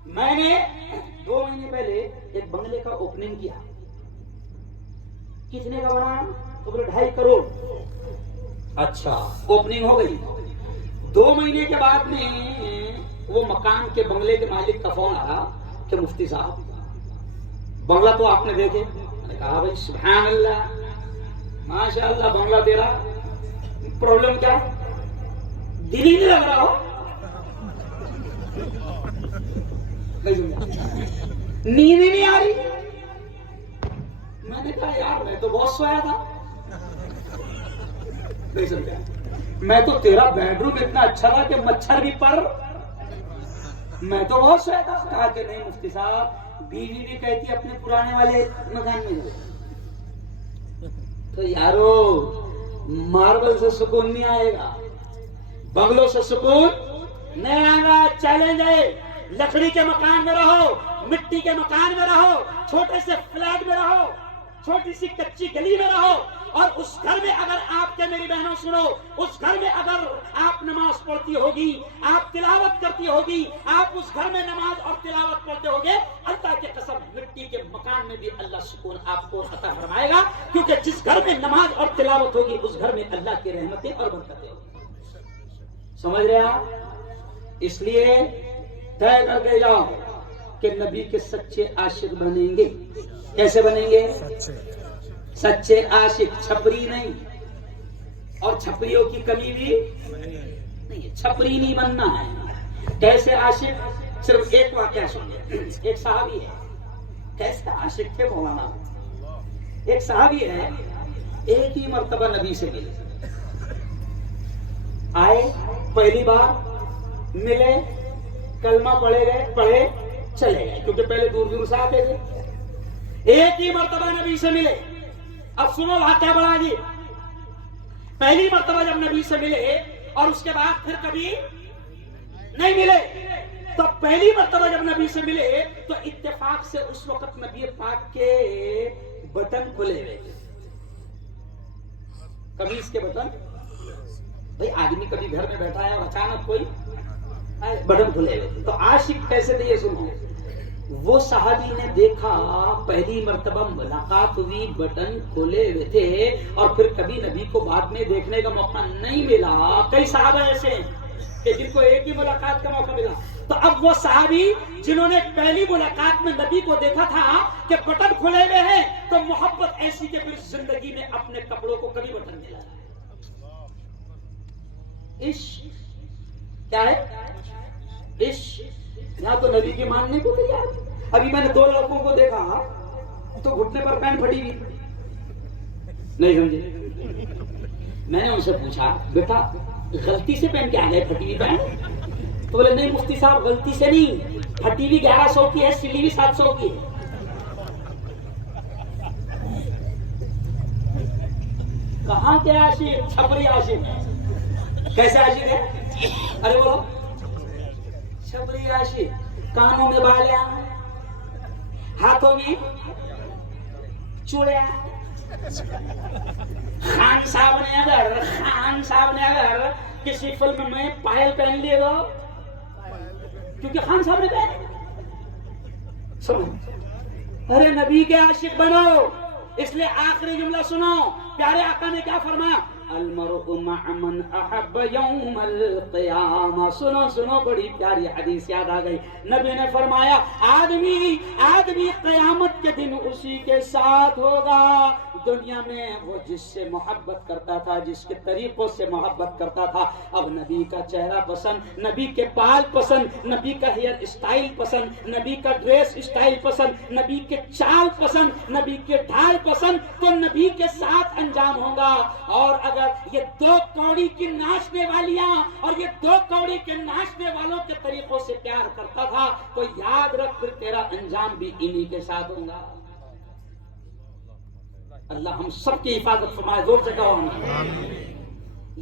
میں نے 2 مہینے پہلے ایک بنگلے کا اوپننگ کیا. کتنے کا بنا؟ تو بولے 2.5 کروڑ. اچھا اوپننگ ہو گئی. 2 مہینے کے بعد میں وہ مکان کے بنگلے کے مالک کا فون آیا کہ مفتی صاحب بنگلہ تو آپ نے دیکھے. میں نے کہا بھائی سبحان اللہ ماشاء اللہ بنگلہ دے رہا پرابلم کیا دل ہی نہیں لگ رہا ہو نیند ہی نہیں آ رہی. میں نے کہا یار میں تو بہت سویا تھا. نہیں سمجھا؟ میں تو تیرا بیڈ روم اتنا اچھا تھا کہ مچھر بھی پر میں تو بہت سویا تھا. کہا کہ نہیں مفتی صاحب بیوی بھی کہتی اپنے پرانے والے مکان میں جاؤ. تو یارو ماربل سے سکون نہیں آئے گا بنگلوں سے سکون نہیں آئے گا. چیلنج ہے لکڑی کے مکان میں رہو مٹی کے مکان میں رہو چھوٹے سے فلیٹ میں رہو چھوٹی سی کچی گلی میں رہو اور اس گھر میں اگر آپ کے میری بہنوں سنو اس گھر میں اگر آپ نماز پڑھتی ہوگی آپ تلاوت کرتی ہوگی آپ اس گھر میں نماز اور تلاوت کرتے ہوگے اللہ کی قسم مٹی کے مکان میں بھی اللہ سکون آپ کو عطا فرمائے گا کیونکہ جس گھر میں نماز اور تلاوت ہوگی اس گھر میں اللہ کی رحمتیں اور برکتیں ہوگی. سمجھ رہے آپ؟ اس لیے طے کر کے جاؤ کہ نبی کے سچے عاشق بنیں گے. کیسے بنیں گے؟ سچے عاشق. چھپری نہیں اور چھپریوں کی کمی بھی نہیں. چھپری نہیں بننا ہے. کیسے عاشق؟ صرف ایک واقعہ سنیے. ایک صحابی ہے کیسے عاشق تھے مولانا. ایک صحابی ہے ایک ہی مرتبہ نبی سے ملے آئے پہلی بار ملے کلمہ پڑھے چلے گئے کیونکہ پہلے دور دور سے آتے تھے. ایک ہی مرتبہ نبی سے ملے. اب سنو واقعہ بڑا جی. پہلی مرتبہ جب نبی سے ملے اور اس کے بعد پھر کبھی نہیں ملے تو پہلی مرتبہ جب نبی سے ملے تو اتفاق سے اس وقت نبی پاک کے بٹن کھلے ہوئے تھے قمیص کے بٹن بھائی آدمی کبھی گھر میں بیٹھا ہے اور اچانک کوئی بٹن کھلے ہوئے، تو عاشق کیسے تھے یہ سنو. وہ صحابی نے دیکھا، پہلی مرتبہ ملاقات ہوئی، بٹن کھولے ہوئے تھے، اور پھر کبھی نبی کو بعد میں دیکھنے کا موقع نہیں ملا. کئی صحابہ ایسے ہیں کہ جن کو ایک ہی ملاقات کا موقع ملا. تو اب وہ صحابی جنہوں نے پہلی ملاقات میں نبی کو دیکھا تھا کہ بٹن کھلے ہوئے ہیں، تو محبت ایسی کہ پھر زندگی میں اپنے کپڑوں کو کبھی بٹن نہیں لگا. عشق کیا ہے؟ عشق. یہاں تو نبی کی ماننے کو تیار. ابھی میں نے 2 لڑکوں کو دیکھا تو گھٹنے پر پینٹ پھٹی ہوئی، نہیں سمجھے. میں نے ان سے پوچھا بیٹا غلطی سے پہن کے آ گئے پھٹی ہوئی پینٹ؟ تو بولے نہیں مفتی صاحب غلطی سے نہیں، پھٹی ہوئی 1100 کی ہے، سلی ہوئی 700 کی ہے. کہاں کے عاشق؟ چھپری عاشق. کیسے عاشق ہے؟ ارے بولو چھپری عاشق. کانوں میں بالیاں، ہاتھوں میں چوڑیاں. خان صاحب نے اگر کسی فلم میں پائل پہن لیے گا کیونکہ خان صاحب نے پہنے. سنو ارے نبی کے عاشق بنو. اس لیے آخری جملہ سنو، پیارے آقا نے کیا فرمایا؟ المرء مع من احب یوم القیامہ. سنو بڑی پیاری حدیث یاد آ گئی. نبی نے فرمایا آدمی قیامت کے دن اسی کے ساتھ ہوگا دنیا میں وہ جس سے محبت کرتا تھا، جس کے طریقوں سے محبت کرتا تھا. اب نبی کا چہرہ پسند، نبی کے بال پسند، نبی کا ہیئر اسٹائل پسند، نبی کا ڈریس اسٹائل پسند، نبی کے چال پسند، نبی کے ڈھال پسند، تو نبی کے ساتھ انجام ہوگا. اور اگر یہ 2 کوڑی کی ناچنے والیاں اور یہ 2 کوڑی کے ناچنے والوں کے طریقوں سے پیار کرتا تھا تو یاد رکھ پھر تیرا انجام بھی انہی کے ساتھ ہوگا. اللہ ہم سب کی حفاظت فرمائے. زور سے کہو آمین.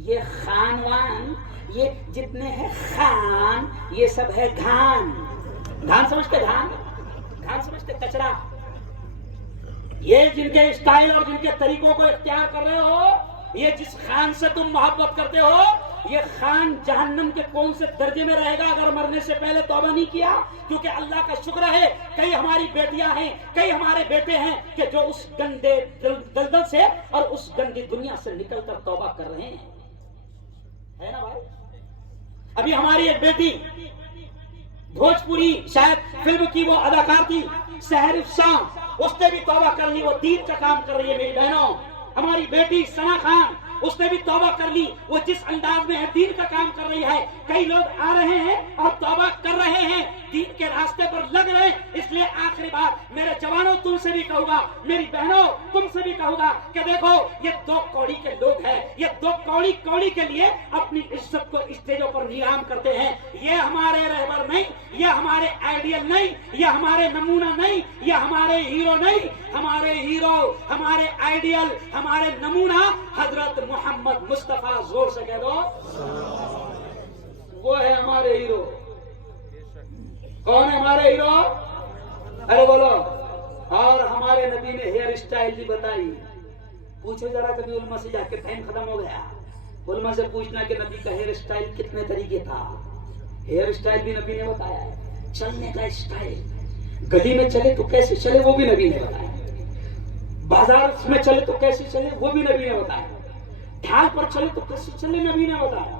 یہ خانوان، یہ جتنے ہیں خان، یہ سب ہے گھان. گھان سمجھتے؟ گھان سمجھتے کچرا. یہ جن کے اسٹائل اور جن کے طریقوں کو اختیار کر رہے ہو، یہ جس خان سے تم محبت کرتے ہو، یہ خان جہنم کے کون سے درجے میں رہے گا اگر مرنے سے پہلے توبہ نہیں کیا. کیونکہ اللہ کا شکر ہے کئی ہماری بیٹیاں ہیں، کئی ہمارے بیٹے ہیں کہ جو اس گندے دلدل سے اور اس گندی دنیا سے نکل کر توبہ کر رہے ہیں. ہے نا بھائی؟ ابھی ہماری ایک بیٹی بھوجپوری شاید فلم کی وہ اداکار تھی سحر افشاں، اس نے بھی توبہ کر لی، وہ دین کا کام کر رہی ہے. میری بہنوں، ہماری بیٹی ثنا خان، اس نے بھی توبہ کر لی، وہ جس انداز میں ہے دین کا کام کر رہی ہے. کئی لوگ آ رہے ہیں اور توبہ کر رہے ہیں، دین کے راستے پر لگ رہے ہیں. اس لیے آخری بات میرے جوانوں تم سے بھی کہوں گا، میری بہنوں تم سے بھی کہوں گا کہ دیکھو یہ 2 کوڑی کے لوگ ہیں، یہ 2 کوڑی کے لیے اپنی عزت کو اسٹیجوں پر نیلام کرتے ہیں. یہ ہمارے رہبر نہیں، یہ ہمارے آئیڈیل نہیں، یہ ہمارے نمونہ نہیں، یہ ہمارے ہیرو نہیں. ہمارے ہیرو، ہمارے آئیڈیل، ہمارے نمونہ حضرت محمد مصطفیٰ. زور سے کہہ دو وہ ہے ہمارے ہیرو. کون ہے ہمارے ہیرو؟ ارے بولو. اور ہمارے نبی نے ہیئر اسٹائل بھی بتائی. پوچھو ذرا کبھی علماء سے جا کے، ٹائم ختم ہو گیا، علماء سے پوچھنا کہ نبی کا ہیئر اسٹائل کتنے طریقے تھا. ہیئر اسٹائل بھی نبی نے بتایا ہے. چلنے کا اسٹائل، گلی میں چلے تو کیسے چلے وہ بھی نبی نے بتایا. بازار میں چلے تو کیسے چلے وہ بھی نبی نے بتایا. ڈھال پر چلے تو کیسے چلے نبی نے بتایا.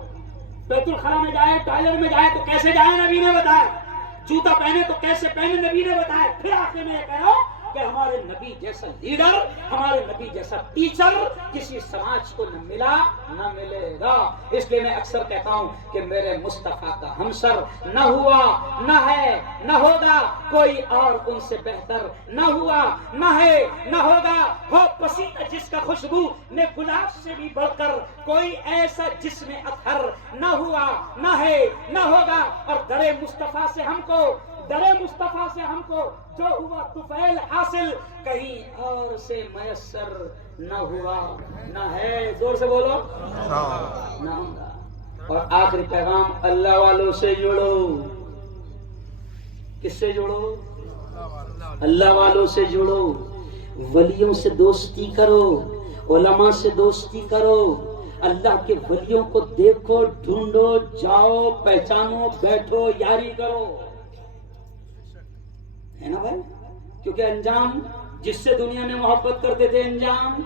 بیت الخلا میں جائے، ٹائلر میں جائے تو کیسے جائے نبی نے بتایا. جوتا پہنے تو کیسے پہنے نبی نے بتایا. پھر آخر میں یہ کہہ رہا کہ ہمارے نبی جیسا لیڈر، ہمارے نبی جیسا ٹیچر کسی سماج کو نہ ملا نہ ملے گا. اس لیے میں اکثر کہتا ہوں کہ میرے مصطفیٰ کا ہمسر نہ ہوا، نہ ہے، نہ ہوگا کوئی اور ان سے بہتر. نہ ہوا، نہ ہے، نہ ہوگا ہو پسینہ جس کا خوشبو میں گلاب سے بھی بڑھ کر کوئی ایسا جس میں اطہر. نہ ہوا، نہ ہے، نہ ہوگا. اور درے مصطفیٰ سے ہم کو جو ہوا طفیل حاصل کہیں اور سے میسر نہ ہوا نہ ہے. زور سے بولو نہ ہوگا. اور آخری پیغام، اللہ والوں سے جڑو. کس سے جڑو؟ اللہ والوں سے جڑو. ولیوں سے دوستی کرو، علماء سے دوستی کرو. اللہ کے ولیوں کو دیکھو، ڈھونڈو، جاؤ، پہچانو، بیٹھو، یاری کرو، ہے نا بھائی؟ کیونکہ انجام جس سے دنیا میں محبت کرتے تھے انجام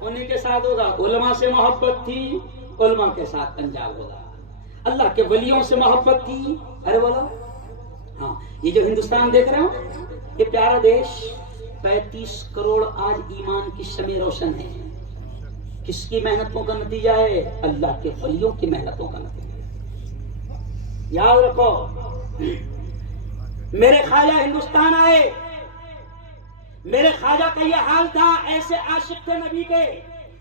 انہیں کے ساتھ ہوگا. علماء سے محبت تھی، علماء کے ساتھ انجام ہوگا. اللہ کے ولیوں سے محبت تھی. ارے بولو ہاں. یہ جو ہندوستان دیکھ رہے ہو، یہ پیارا دیش، 35 کروڑ آج ایمان کی شمع روشن ہے. کس کی محنتوں کا نتیجہ ہے؟ اللہ کے ولیوں کی محنتوں کا نتیجہ ہے. یاد رکھو، میرے خواجہ ہندوستان آئے، میرے خواجہ کا یہ حال تھا. ایسے عاشق تھے نبی کے،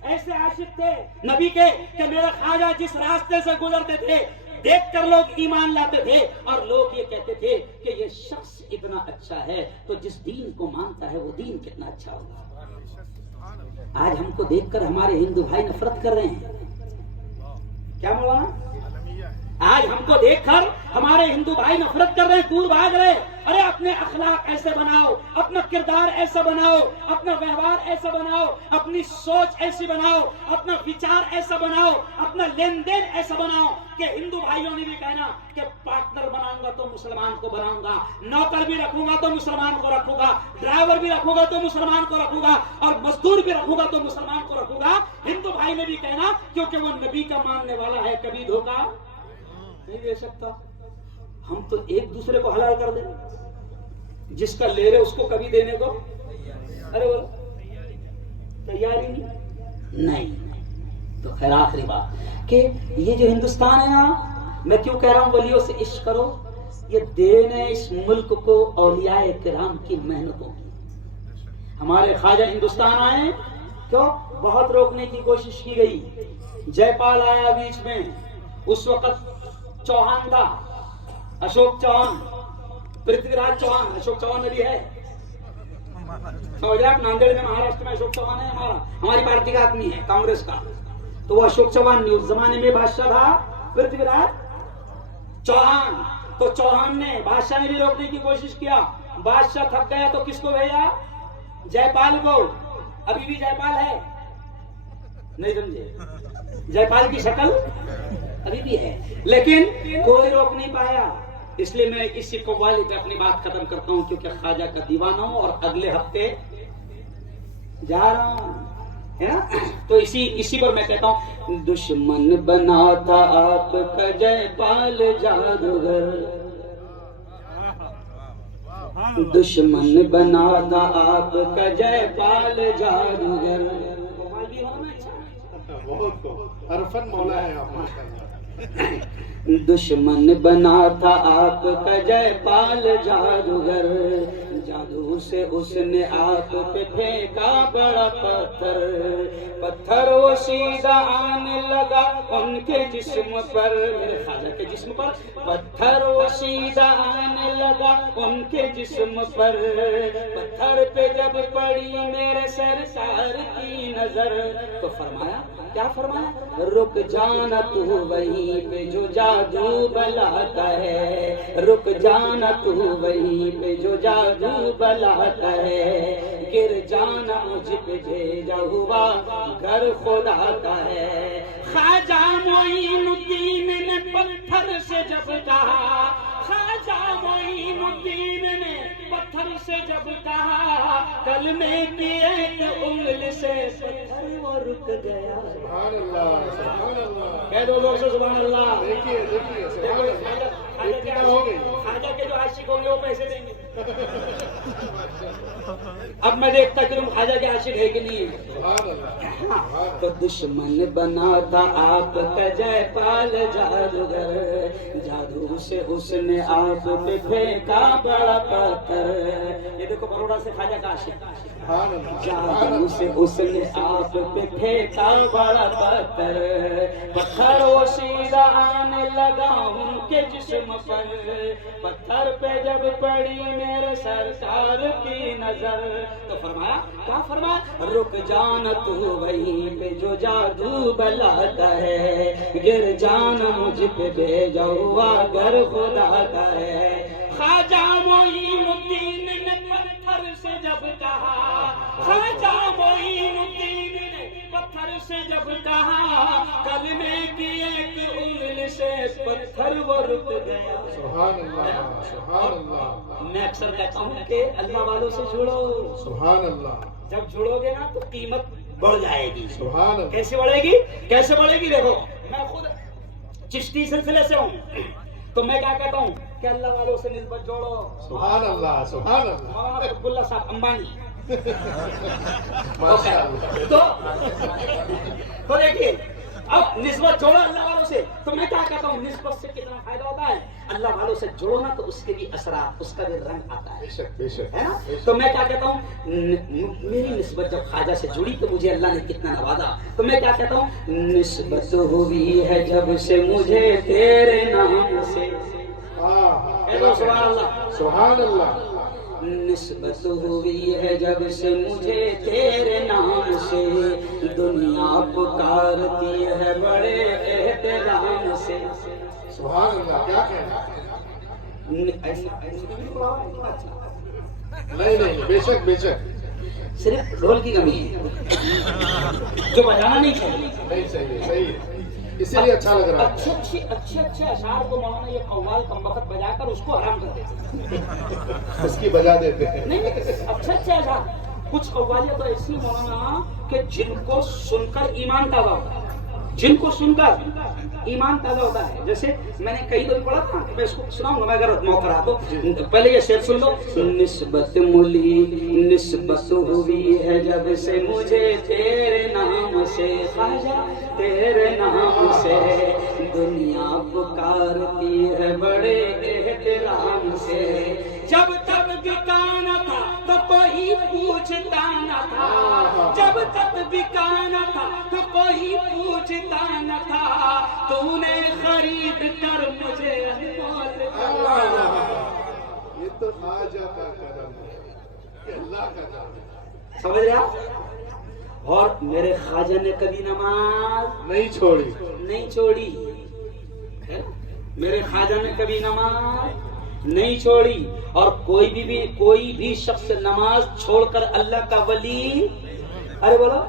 ایسے عاشق تھے نبی کے کہ میرے خواجہ جس راستے سے گزرتے تھے دیکھ کر لوگ ایمان لاتے تھے، اور لوگ یہ کہتے تھے کہ یہ شخص اتنا اچھا ہے تو جس دین کو مانتا ہے وہ دین کتنا اچھا ہوگا. آج ہم کو دیکھ کر ہمارے ہندو بھائی نفرت کر رہے ہیں. کیا مولانا؟ آج ہم کو دیکھ کر ہمارے ہندو بھائی نفرت کر رہے ہیں، دور بھاگ رہے. ارے اپنے اخلاق ایسے بناؤ، اپنا کردار ایسا بناؤ، اپنا ویوہار ایسا بناؤ، اپنی سوچ ایسی بناؤ، اپنا وچار ایسا بناؤ، اپنا لین دین ایسا بناؤ کہ ہندو بھائیوں نے بھی کہنا کہ پارٹنر بناؤں گا تو مسلمان کو بناؤں گا، نوکر بھی رکھوں گا تو مسلمان کو رکھوں گا، ڈرائیور بھی رکھوں گا تو مسلمان کو رکھوں گا، اور مزدور بھی رکھوں گا تو مسلمان کو رکھوں گا. ہندو بھائی نے بھی کہنا کیونکہ وہ نبی کا ماننے والا ہے، کبھی دھوکہ نہیں دے سکتا. ہم تو ایک دوسرے کو حلال کر دیں، جس کا لے رہے اس کو کبھی دینے کو ارے وہ تیاری نہیں. تو خیر آخری بات کہ یہ جو ہندوستان ہے نا، میں کیوں کہہ رہا ہوں ولیوں سے عشق کرو، یہ دین ہے اس ملک کو اولیاء کرام کی محنتوں کی. ہمارے خواجہ ہندوستان آئے تو بہت روکنے کی کوشش کی گئی. جے پال آیا بیچ میں، اس وقت چوہان تھا، اشوک چوہان، پرتھوی راج چوہان. اشوک چوہان ابھی ہے ناندیڑ میں، مہاراشٹر میں اشوک چوہان ہے، ہماری پارٹی کا آدمی ہے، کانگریس کا. تو وہ اشوک چوہان اس زمانے میں بادشاہ تھا پرتھوی راج چوہان. تو چوہان نے، بادشاہ نے بھی روکنے کی کوشش کیا. بادشاہ تھک گیا تو کس کو بھیجا؟ جے پال کو. ابھی بھی جے پال ہے، نہیں سمجھے؟ جے پال کی شکل ابھی بھی ہے، لیکن کوئی روک نہیں پایا. اس لیے میں اسی قوالی پہ اپنی بات ختم کرتا ہوں، کیونکہ خواجہ کا دیوانہ ہوں اور اگلے ہفتے جا رہا ہوں، ہے نا؟ تو اسی پر میں کہتا ہوں، دشمن بنا تھا آپ کا جے پال جادوگر، دشمن بنا تھا آپ کا جے پال جادوگر. بہت کو عرفن مولا ہے آپ ماشاءاللہ. دشمن بنا تھا آپ کا جے پال جادوگر، جادو سے اس نے آپ پہ پھینکا بڑا پتھر، پتھر وہ سیدھا آنے لگا ان کے جسم پر، میرے خواجہ کے جسم پر. پتھر وہ سیدھا آنے لگا ان کے جسم پر، پتھر پہ جب پڑی میرے سرکار کی نظر تو فرمایا، کیا فرمایا؟ رک جانا تو وہیں پہ جو جادو بلاتا ہے، رک جانا تو وہیں پہ جو جادو بلاتا ہے، گر جانا مجھ پہ بھیجا ہوا گھر خدا کا ہے. خواجہ معین الدین نے پتھر سے جب کہا، خواجہ معین الدین نے پتھر سے جب کہا، کلمے کی ایک انگلی سے پتھر وہ رک گیا. سبحان اللہ، سبحان اللہ. کہہ دو لوگ سے سبحان اللہ. دیکھیے ہو گئی. خواجہ کے جو عاشق ہوں گے وہ پیسے دیں گے. اب میں دیکھتا کہ تم خواجہ کے عاشق ہے کہ نہیں ہے. سبحان اللہ. تو دشمن بنا تھا آپ کا جے پال جادوگر، جادو سے اس نے آپ پہ پھینکا بڑا پتھر. یہ دیکھو بروڑا سے خواجہ کا عاشق، جادو سے اس نے آپ پہ پھینکا بڑا پتھر، پتھر وہ سیدھا آنے لگا ان کے جسم پر، پتھر پہ جب پڑی میرے سرکار کی نظر تو فرمایا، کیا فرمایا؟ رک جانا تو وہیں پہ جو جادو بلاتا ہے، گر جانا مجھ پہ بھیجا ہوا گھر خدا کا ہے. خواجہ معین الدین نے پتھر سے جب کہا، خواجہ معین الدین نے پتھر سے جب کہا کلمے کی ایک انگلی سے پتھر وہ رک گیا. سبحان اللہ سبحان اللہ. میں اکثر کہتا ہوں کہ اللہ والوں سے جڑو. سبحان اللہ. جب جڑو گے نا تو قیمت بڑھ جائے گی. سبحان اللہ. کیسے بڑھے گی؟ کیسے بڑھے گی؟ دیکھو میں خود چشتی سلسلے سے ہوں تو میں کیا کہتا ہوں کہ اللہ والوں سے نسبت جوڑو. سبحان اللہ سبحان اللہ. مولانا عبداللہ صاحب امبانی ماشاء اللہ. تو دیکھیے اب نسبت جوڑو اللہ والوں سے. تو میں کیا کہتا ہوں نسبت سے کتنا فائدہ ہوتا ہے. اللہ والوں سے جوڑو نا تو اس کے بھی اثرات اس کا بھی رنگ آتا ہے. بے شک بے شک ہے نا. تو میں کیا کہتا ہوں میری نسبت جب خواجہ سے جڑی تو مجھے اللہ نے کتنا نوازا. تو میں کیا کہتا ہوں نسبت ہوئی ہے جب سے مجھے تیرے نام سے. سبحان اللہ سبحان اللہ. نسبت ہوئی ہے جب سے مجھے تیرے نام سے دنیا پکارتی ہے بڑے احترام سے. سبحان اللہ. کیا کہنا. نہیں نہیں بے شک بے شک. صرف ڈھول کی کمی ہے جو بجانا نہیں چاہیے. نہیں صحیح ہے صحیح ہے. اسی لیے اچھا لگ رہا ہے. اچھے اشعار کو مولانا یہ قوال کم وقت بجا کر اس کو حرام کر دیتے ہیں. اس کی بجا دیتے ہیں. نہیں اچھے اشعار. کچھ قوالیاں تو ایسی مولانا کہ جن کو سن کر ایمان تازہ ہوتا ہے. جن کو سن کر ایمان تازہ ہوتا ہے. جیسے میں نے کئی دفعہ پڑھا تھا کہ میں اس کو سناؤں گا میں اگر موقع رہا تو. پہلے یہ شعر سن لو. نسبت ملی نسبت ہوئی ہے جب سے مجھے تیرے نام سے خواجہ تیرے نام سے دنیا پکارتی ہے بڑے احترام سے. جب تک بکانا تھا تو کوئی پوچھتا نہ تھا. جب تک بکانا تھا تو کوئی پوچھتا نہ تھا. تو نے خرید کر مجھے یہ تو خواجہ کا کرم ہے. اللہ کا کرم ہے. سمجھ رہے آپ. اور میرے خواجہ نے کبھی نماز نہیں چھوڑی. نہیں چھوڑی. میرے خواجہ نے کبھی نماز نہیں چھوڑی. اور کوئی بھی شخص نماز چھوڑ کر اللہ کا ولی. ارے بولو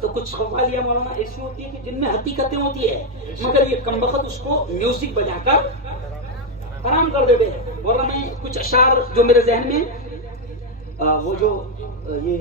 تو کچھ قوالیاں مولانا ایسی ہوتی ہے کہ جن میں حقیقتیں ہوتی ہے مگر یہ کم وقت اس کو میوزک بجا کر حرام کر دیتے ہیں. ورنہ میں کچھ اشعار جو میرے ذہن میں وہ جو یہ